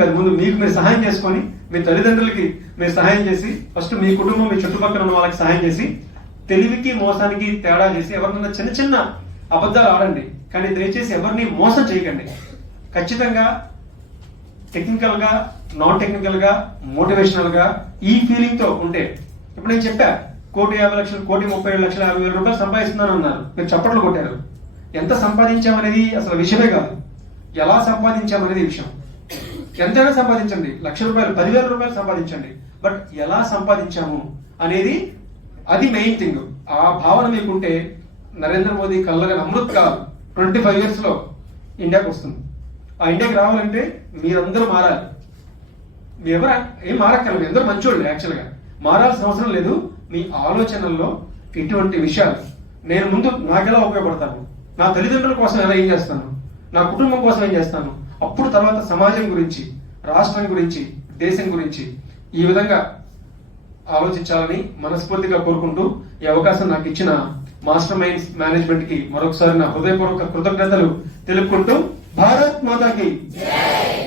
కాదు, ముందు మీకు మీరు సహాయం చేసుకొని, మీ తల్లిదండ్రులకి మీరు సహాయం చేసి, ఫస్ట్ మీ కుటుంబం, మీ చుట్టుపక్కల ఉన్న వాళ్ళకి సహాయం చేసి, తెలివికి మోసానికి తేడా చేసి, ఎవరినైనా చిన్న చిన్న అబద్ధాలు ఆడండి, కానీ దయచేసి ఎవరిని మోసం చేయకండి. ఖచ్చితంగా టెక్నికల్ గా, నాన్ టెక్నికల్ గా, మోటివేషనల్ గా ఈ ఫీలింగ్ తో ఉంటే, ఇప్పుడు నేను చెప్పా 1,50,00,000, 1,37,50,000 రూపాయలు సంపాదిస్తున్నాను అన్నారు, మీరు చప్పట్లు కొట్టారు. ఎంత సంపాదించామనేది అసలు విషయమే కాదు, ఎలా సంపాదించామనేది విషయం. ఎంతైనా సంపాదించండి, 1,00,000 రూపాయలు, 10,000 రూపాయలు సంపాదించండి, బట్ ఎలా సంపాదించాము అనేది అది మెయిన్ థింగ్. ఆ భావన మీకుంటే నరేంద్ర మోదీ కళ్ళగా అమృత్ కాల్ 25 years లో ఇండియాకి వస్తుంది. ఆ ఇండియాకి రావాలంటే మీరందరూ మారాలి. మీ ఎవరు ఏం మారక్కర్లేదు, మీ అందరూ మంచోళ్ళు. యాక్చువల్గా మారాల్సిన అవసరం లేదు. మీ ఆలోచనల్లో ఇటువంటి విషయాలు, నేను ముందు నాకెలా ఉపయోగపడతాను, నా తల్లిదండ్రుల కోసం ఎలా ఏం చేస్తాను, నా కుటుంబం కోసం ఏం చేస్తాను, అప్పుడు తర్వాత సమాజం గురించి, రాష్ట్రం గురించి, దేశం గురించి ఈ విధంగా ఆలోచించాలని మనస్ఫూర్తిగా కోరుకుంటూ, ఈ అవకాశం నాకు ఇచ్చిన మాస్టర్ మైండ్స్ మేనేజ్మెంట్ కి మరొకసారి నా హృదయపూర్వక కృతజ్ఞతలు తెలుపుకుంటూ, భారత్ మాతాకి జై.